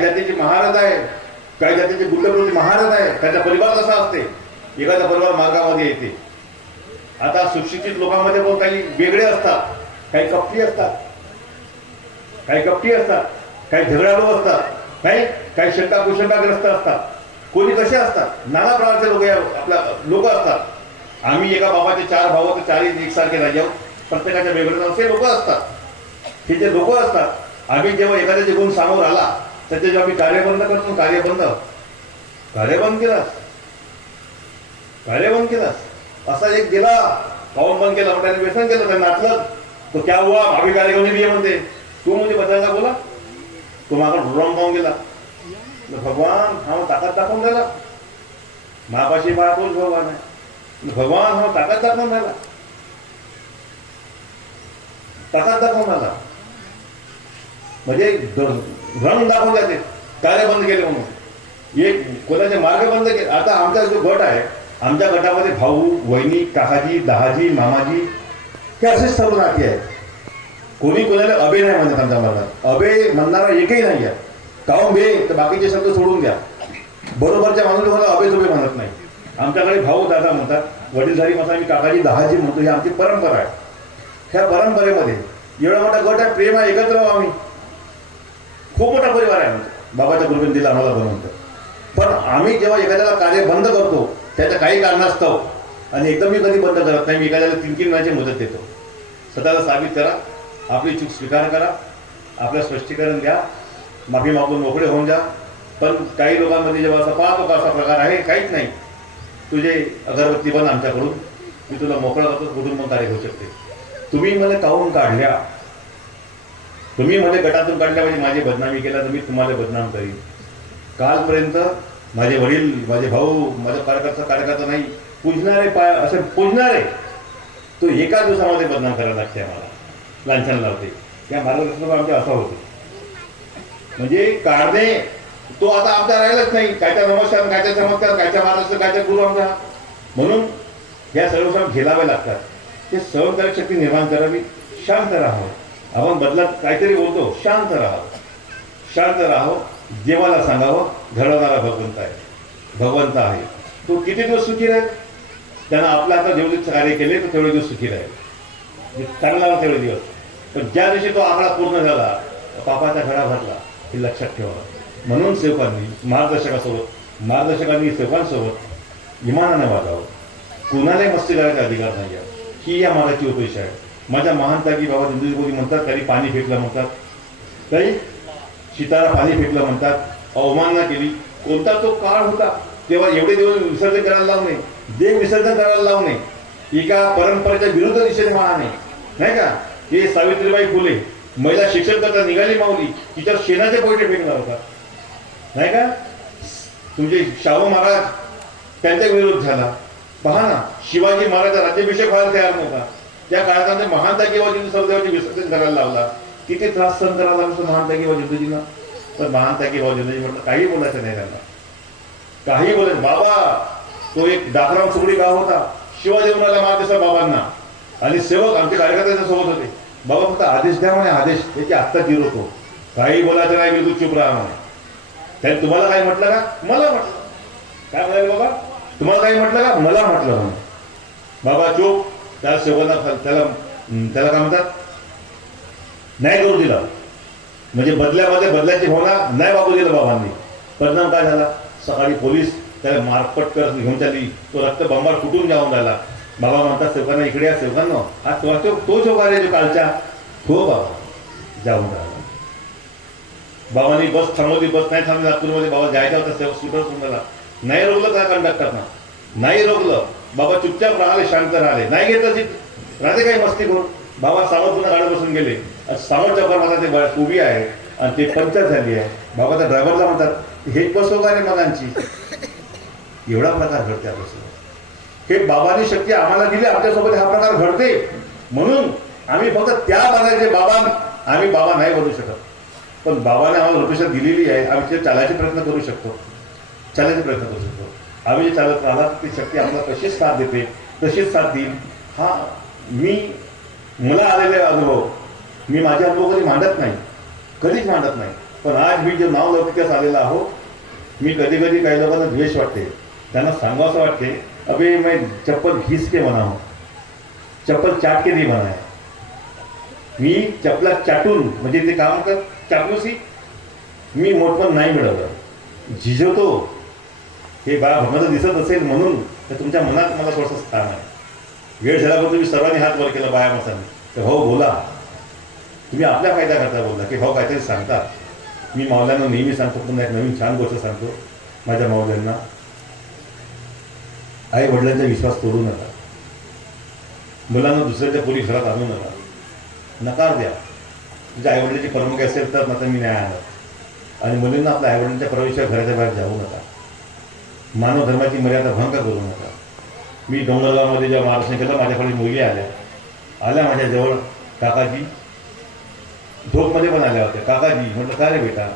जातीचे गुंडप्रवृत्ती महारथ आहे. त्याचा परिवार कसा असते? एखादा परिवार मार्गामध्ये येते, आता सुशिक्षित लोकांमध्ये पण काही वेगळे असतात, काही कपटी असतात, काही झगडाळू असतात, काही शंका कुशंकाग्रस्त असतात, कोणी कसे असतात, नाना प्रकारचे लोक आपल्या लोक असतात. आम्ही एका बाबाचे 4 भाऊ तर 4ही एकसारखे राजे आहोत, प्रत्येकाच्या वेगळे असे लोक असतात. हे जे लोक असतात, आम्ही जेव्हा एखाद्याचे गुण समोर आला त्याचे जेव्हा आम्ही कार्यबंद करतो, कार्यबंद केलास असा एक गेला, पाऊन बंद केला, त्याने व्यसन केलं, त्यांना नातलं तो क्या हुआ भाभी कार्यक्रम दिए म्हणते, तू म्हणजे बदलायला बोला, तो मागा ढुराम पाहून गेला. भगवान हा ताकद दाखवून राहिला, महापाशी पहा तोच भगवान आहे. भगवान हा ताकद दाखवून राहिला, म्हणजे रंग दाखवून जाते. कार्य बंद केले म्हणून एक कोणाचे मार्ग बंद केले. आता आमचा जो गट आहे, आमच्या गटामध्ये भाऊ, वहिनी, काकाजी, दहाजी, मामाजी हे असेच सर्व नाते आहेत. कोणी कोणाला अबे नाही म्हणत. आमच्या मनात अबे म्हणणारा एकही नाही आहे. काऊन बे तर बाकीचे शब्द सोडून द्या, बरोबरच्या माणूस लोकांना अबे जुबे म्हणत नाही. आमच्याकडे भाऊ दादा म्हणतात, वडीलधारी म्हणतात, आम्ही काकाजी दहाजी म्हणतो. ही आमची परंपरा आहे. ह्या परंपरेमध्ये एवढा मोठा गट आहे, प्रेम आहे, एकत्र आहोत आम्ही. खूप मोठा परिवार आहे बाबाच्या कृपेने दिला आम्हाला बनवून. पण आम्ही जेव्हा एखाद्याला कार्य बंद करतो त्याच्या काही कारणास्तव, आणि एकदम मी कधी बंद करत नाही, मी एखाद्याला 3-3 महिन्याची मुदत देतो. स्वतःला साबित करा, आपली चूक स्वीकार करा, आपलं स्पष्टीकरण द्या, माफी मागून मोकळे होऊन जा. पण काही लोकांमध्ये जेव्हा असं पाहतो का असा प्रकार आहे, काहीच नाही, तुझे अगरबत्ती बन आमच्याकडून, मी तुला मोकळा करतो, कुठून पण कार्य होऊ शकते. तुम्ही मला काढून काढल्या, तुम्ही मला गटातून काढल्या म्हणजे माझी बदनामी केला, तर मी तुम्हाला बदनाम करीन. कालपर्यंत माझे वडील, माझे भाऊ, माझा कार्यकर्ता नाही, पूजणारे पाय असे पूजणारे, तो एका दिवसामध्ये बदनाम करायला लागते, आम्हाला लांछन लावते. या मार्गदर्शनावर आमच्या असा होतो, म्हणजे काढणे तो आता आमचा राहिलाच नाही. कायच्या नमस्कार, कायच्या चमत्कार, कायच्या महाराष्ट्र, कायच्या गुरु आमचा. म्हणून या सर्व सण झेलावे लागतात. ते सहनकारक शक्ती निर्माण करावी, शांत राहावं. आपण बदलात काहीतरी बोलतो, शांत राहावं. देवाला सांगावं, घडवणारा भगवंत आहे. तो किती दिवस सुखी राहील, त्यानं आपल्या हातात जेवढे कार्य केले तर तेवढे दिवस सुखी राहील, चांगला तेवढे दिवस. पण ज्या दिवशी तो आकडा पूर्ण झाला, पापाचा घडा भरला, हे लक्षात ठेवा. म्हणून मार्गदर्शकांनी सेवकांसोबत इमानानं वागावं. कुणालाही मस्ती करायचा अधिकार नाही आहे. ही या मागाची अपेक्षा आहे. माझ्या महानतागी बाबा दिंडोरी म्हणतात, काही पाणी फेकलं म्हणतात, काही शितारा पाणी फेकलं म्हणतात, अवमानना केली. कोणता तो काळ होता तेव्हा एवढे दिवस विसर्जन करायला लावू नये, देव विसर्जन करायला लावू नये. एका परंपरेच्या विरुद्ध दिशेने वाहणे, नाही का. हे सावित्रीबाई फुले महिला शिक्षण करता निघाली माऊली, तिच्यावर शेणाचे पोयटे फेकणार होता, नाही का. तुमचे शाहू महाराज त्यांचा विरोध झाला. पहा ना, शिवाजी महाराजचा राज्याभिषेक व्हायला तयार नव्हता. त्या काळात महानता किंवा जिंदू सरदेवाचे विसर्जन करायला लावला. किती त्रास सहन करायला लागला महानता किंवा जिंदूजींना. पण महानता किंवा जिंदूजी म्हटलं काही बोलायचं नाही त्यांना, काही बोलायचं. बाबा तो एक डाकराम सुगडी गाव होता, शिवाजी महाराज महादेशा बाबांना, आणि सेवक आमचे कार्यकर्त्याच्या सोबत होते. बाबा फक्त आदेश द्या म्हणे, आदेश त्याची आत्ता जिरवतो, काही बोलायचं नाही, बिलकुल चुप राहा म्हणे. त्याने तुम्हाला काय म्हटलं का, मला म्हटलं. काय म्हणाले बाबा, तुम्हाला काही म्हटलं का, मला म्हटलं म्हणे. बाबा चूप. त्या सेवकांना त्याला काय म्हणतात, नाही करू दिला. म्हणजे बदल्याची भावना नाही बाबू दिलं बाबांनी. परिणाम काय झाला, सकाळी पोलीस त्याला मारपट करत घेऊन चालली, तो रक्तबंबाळ फुटून जाऊन राहिला. बाबा म्हणतात सेवकांना, इकडे या सेवकांना, हा तो चौक आहे जो कालच्या, हो बाबा जाऊन राहिला. बाबांनी बस थांबवली, बस नाही थांबली नागपूरमध्ये. बाबा जायचा होता, सेवक स्कूटर सोडला, नाही रोखलं का कंडक्टरना, नाही रोखलं. बाबा चुपचाप राहिले, शांत राहिले, नाही घेतलं सीट, राहते काही मस्ती करून. बाबा सावध पुन्हा गाडी बसून गेले. समोर चौकार माझा ते उभी आहे आणि ते पंक्चर झाली आहे. बाबा त्या ड्रायव्हरला म्हणतात, हे बसव का रे मगांची. एवढा प्रकार घडते आपल्यासोबत. हे बाबांनी शक्ती आम्हाला दिली, आमच्यासोबत हा प्रकार घडते. म्हणून आम्ही फक्त त्या बनायचे बाबा, आम्ही बाबा नाही बनू शकत. पण बाबाने आम्हाला लोकेशन दिलेली आहे, आम्ही ते चालायचे प्रयत्न करू शकतो. आम्ही जे चालत राहिला ती शक्ती आम्हाला कशीच साथ देते, तशीच साथ देईल. हा मला आलेले अनुभव, मी माझे अनुभव कधीच मांडत नाही. पण आज मी जे नाव लौकिकास आलेला आहो, मी कधी काही लोकांना द्वेष वाटते, त्यांना सांगावं असं वाटते, अबे मैं चप्पल घिस के म्हणा हो, चप्पल चाट के नहीं बनाया. मी चपला चाटून म्हणजे ते काम कर चापलूसी मी मोठपण नाही मिळवलं. झिजवतो हे बा भगवान दिसत असेल म्हणून तर तुमच्या मनात मला थोडंसं स्थान आहे. वेळ झाल्यावर तुम्ही सर्वांनी हात वर केला बाया माणसांनी तर हो बोला. तुम्ही आपल्या फायदा करता बोलला की हो काहीतरी सांगता. मी मावल्यांना नेहमी सांगतो, पुन्हा एक नवीन छान गोष्ट सांगतो माझ्या मावल्यांना. आई वडिलांचा विश्वास तोडू नका. मुलांना दुसऱ्याच्या पोरी घरात आणू नका. नकार द्या. तुझ्या आईवडिलांची परवानगी असेल तर मात्र मी नाही आणत. आणि मुलींना आपल्या आईवडिलांच्या प्रवेशावर घराच्या बाहेर जाऊ नका. मानव धर्माची मर्यादा भंग करू नका. मी डोंगरगावमध्ये जेव्हा मार्गदर्शन केलं माझ्याकडे मुली आल्या माझ्याजवळ. काकाजी झोपमध्ये पण आल्या होत्या. काकाजी म्हटलं काय रे बेटा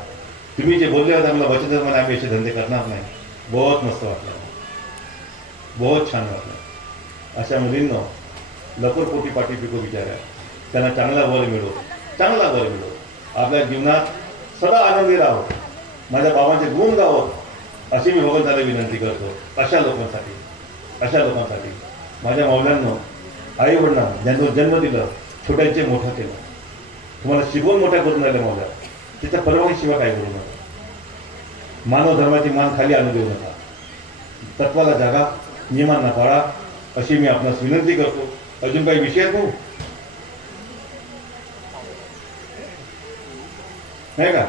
तुम्ही जे बोलले होते मला वचन मला आम्ही असे धंदे करणार नाही. बहुत मस्त वाटलं, बहुत छान वाटलं. अशा मुलींना लकोरपोटी पाठी पिको विचारा. त्यांना चांगला वर मिळो, चांगला वर मिळो. आपल्या जीवनात सदा आनंदी राहो. माझ्या बाबांचे गुण गावत अशी मी भगवंताला विनंती करतो. अशा लोकांसाठी माझ्या मावल्यांना आई वडिलांना ज्यांना जन्म दिलं छोट्यांचे मोठं केलं. तुम्हाला शिकवून मोठ्या करून राहिल्या मावल्या त्याच्या परवानगीशिवाय काय करू नका. मानव धर्माची मान खाली आणू देऊ नका. तत्वाला जागा, नियमांना पाळा अशी मी आपणास विनंती करतो. अजून काही विषय आहेत नाही का?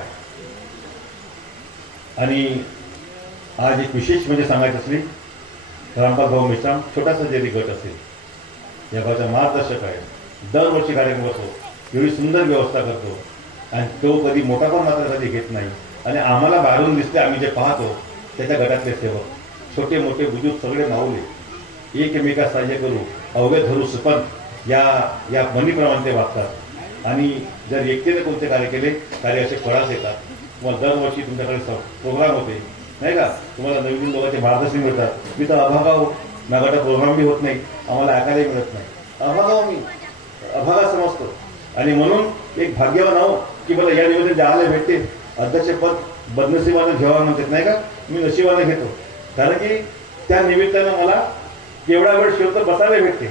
आणि आज एक विशेष म्हणजे सांगायचं असली रामपाल भाऊ मेश्राम छोटासा जरी गट असेल या गावचा मार्गदर्शक आहे. दरवर्षी कार्यक्रम करतो. एवढी सुंदर व्यवस्था करतो आणि तो कधी मोठा पण मात्र कधी घेत नाही. आणि आम्हाला बाहेरून दिसते आम्ही जे पाहतो त्याच्या गटातले सेवक छोटे मोठे बुजुर्ग सगळे माऊले एकमेका सहाय्य करू अवघे धरू सुपन या मनीप्रमाणे ते वागतात. आणि जर एकतेने कोणते कार्य केले कार्य असे फळास येतात. तुम्हाला दरवर्षी तुमच्याकडे प्रोग्राम होते नाही का? तुम्हाला नवीन लोकांचे मार्गदर्शन मिळतात. मी तर अभागाव माझ्याकडे प्रोग्राम बी होत नाही, आम्हाला ऐकायलाही मिळत नाही. मी अभागा समजतो. आणि म्हणून एक भाग्यवान आहो की मला या निमित्ताने जायला भेटते. अध्यक्षपद बदनशिबानं घ्यावा म्हणतात नाही का? मी नशिबानं घेतो. कारण की त्या निमित्तानं मला केवढा वेळ शिवतर बसायला भेटते.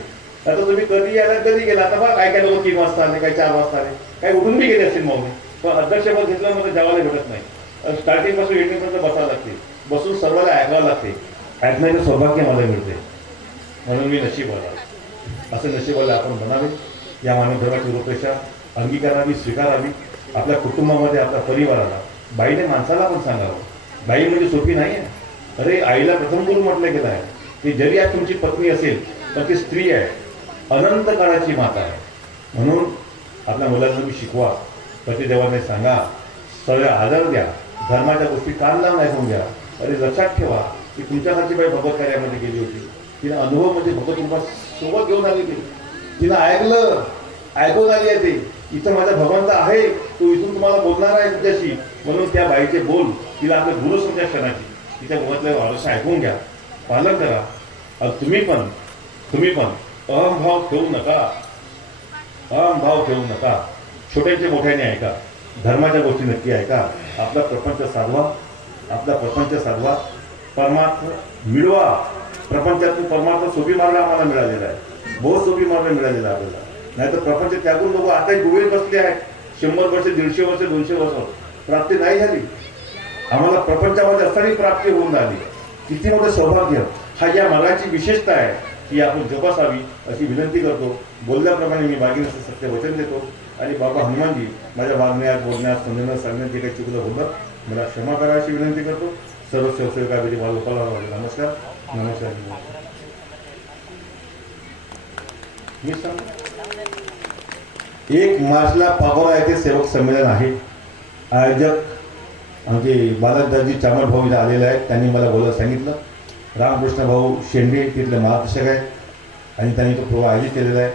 आता तुम्ही कधी आला कधी गेला. आता बघा काय लोक 3 वाजता आले, काही 4 वाजता आले, काही उठून बी गेले असतील मग. पण अध्यक्षपद घेतल्यावर मला जेवायला भेटत नाही. स्टार्टिंगपासून एंडिंगपर्यंत बसावं लागते. बसून सर्वांना ऐकावं लागते. ऐकण्याचं सौभाग्य मला मिळते. म्हणून मी नशीबवाला. असं नशीबवाला आपण बनावे. या मानव धर्माची रूपरेषा अंगीकारावी, स्वीकारावी. आपल्या कुटुंबामध्ये आपल्या परिवाराला बाईने माणसाला पण सांगावं. बाई म्हणजे सोपी नाही आहे. अरे आईला प्रथम गुरु म्हटलं गेलं आहे की जरी आज तुमची पत्नी असेल पण ती स्त्री आहे, अनंत काळाची माता आहे. म्हणून आपल्या मुलांना तुम्ही शिकवा. पतिदेवाने सांगा, सगळे आदर द्या. धर्माच्या गोष्टी कान लावून ऐकून घ्या. अरे लक्षात ठेवा की तुमच्यासारखी बाई भगवत कार्यामध्ये गेली होती. तिने अनुभव म्हणजे भगवत कृपा सोबत घेऊन आली. तिनं ऐकून आली आहे. ते इथं माझा भगवंत आहे, तो इथून तुम्हाला बोलणार आहे तुझ्याशी. म्हणून त्या बाईचे बोल तिला आपल्या गुरु समजा क्षणाची तिच्या मुलातले आदर्श ऐकून घ्या, पालन करा. तुम्ही पण अहंभाव ठेवू नका. छोट्यांचे मोठ्याने ऐका. धर्माच्या गोष्टी नक्की ऐका. आपला प्रपंच साधवा. परमार्थ मिळवा. प्रपंचातून परमार्थ सोपी मार्ग आम्हाला मिळालेला आहे. बहुत सोपी मार्ग मिळालेला आहे आपल्याला. नाही तर प्रपंच त्यागून लोक आताही गुवेर बसले आहेत. 100 वर्ष 150 वर्ष 200 वर्ष प्राप्ती नाही झाली. आम्हाला प्रपंचामध्ये असताना प्राप्ती होऊन झाली. किती मोठं सौभाग्य. हा या मार्गाची विशेषता आहे की आपण जोपासावी अशी विनंती करतो. बोलल्याप्रमाणे मी मागील असं सत्य वचन देतो. आणि बाबा हनुमानजी माझ्या वागण्यात बोलण्यात समजण्यात सांगण्यात जे काही चुकलं होतं मला क्षमा करा अशी विनंती करतो. सर्व सेवसेविकांपैकी मला उपला नमस्कार. मी सांग 1 मार्चला पागोरा येथे सेवक संमेलन आहे. आयोजक आमचे बालाजी चामर भाऊ इथे आलेले आहेत. त्यांनी मला बोलायला सांगितलं. रामकृष्ण भाऊ शेंडे तिथले मार्गदर्शक आहेत आणि त्यांनी तो प्रोग्राम आयोजित केलेला आहे.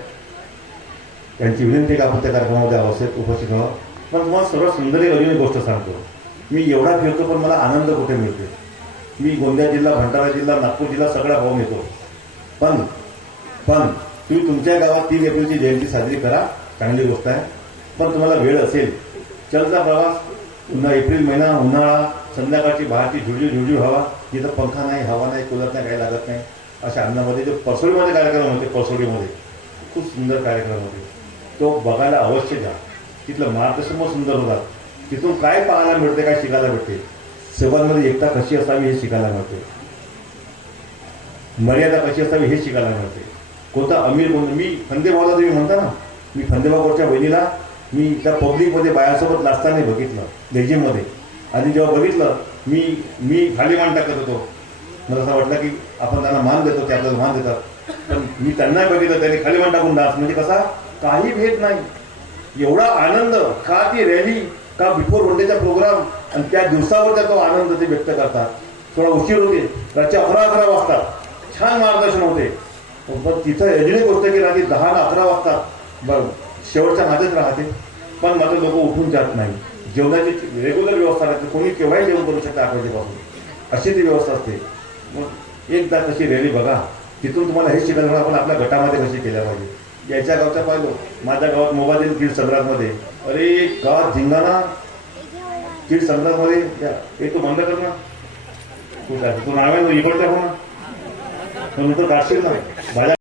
त्यांची विनंती का आपण त्या कार्यक्रमामध्ये आवश्यक उपस्थित व्हावं. पण तुम्हाला सर्वात सुंदर अजून एक गोष्ट सांगतो. मी एवढा फिरतो पण मला आनंद कुठे मिळते. मी गोंदिया जिल्हा, भंडारा जिल्हा, नागपूर जिल्हा सगळा पाहून येतो. पण तुम्ही तुमच्या गावात 3 एप्रिलची जयंती साजरी करा, चांगली गोष्ट आहे. पण तुम्हाला वेळ असेल चलचा प्रवास. पुन्हा एप्रिल महिना, उन्हाळा, संध्याकाळची बाहेरची झुळझुळ हवा, जिथं पंखा नाही, हवा नाही, कूलर नाही, काही लागत नाही अशा अन्नामध्ये जे परसोडीमध्ये कार्यक्रम होते, परसोडीमध्ये खूप सुंदर कार्यक्रम होते. तो बघायला अवश्य जा. तिथलं मार्गदर्शन सुंदर होतात. तिथून काय पाहायला मिळते, काय शिकायला मिळते. सर्वांमध्ये एकता कशी असावी हे शिकायला मिळते. मर्यादा कशी असावी हे शिकायला मिळते. कोणता अमीर कोणता. मी फंदेभावला तुम्ही म्हणता ना, मी फंदेभावच्या बहिणीला मी त्या पब्लिकमध्ये बायासोबत नाचताना बघितलं लेझिममध्ये. आणि जेव्हा बघितलं मी खाली मान टाकत होतो. मला असं वाटलं की आपण त्यांना मान देतो, ते आपल्याला मान देतात. पण मी त्यांना बघितलं, त्यांनी खाली मान टाकून डान्स. म्हणजे कसा काही भेद नाही. एवढा आनंद का ती रॅली, का बिफोर वनडेचा प्रोग्राम, आणि त्या दिवसावर तो आनंद ते व्यक्त करतात. थोडा उशीर होते, रात्री 11 वाजतात. छान मार्गदर्शन होते. पण तिथं अजून एक गोष्ट की रात्री 10 आणि 11 वाजतात बरं शेवटच्या माझेच राहते. पण मात्र लोक उठून जात नाही. जेवणाची रेग्युलर व्यवस्था राहते. कोणी केव्हाही जेवण करू शकतं 8 वाजेपासून. अशी ती व्यवस्था असते. मग एकदा तशी रॅली बघा. तिथून तुम्हाला हे शिकायला आपण आपल्या गटामध्ये कशी केल्या पाहिजे. याच्या गावच्या पाहिलो, माझ्या गावात मोबाईल कीड संग्राममध्ये, अरे गावात धिंगाणा कीड संग्राममध्ये. हे तू बंद कर ना. तू नाव आहे इकडच्या हो ना, नंतर काढशील ना.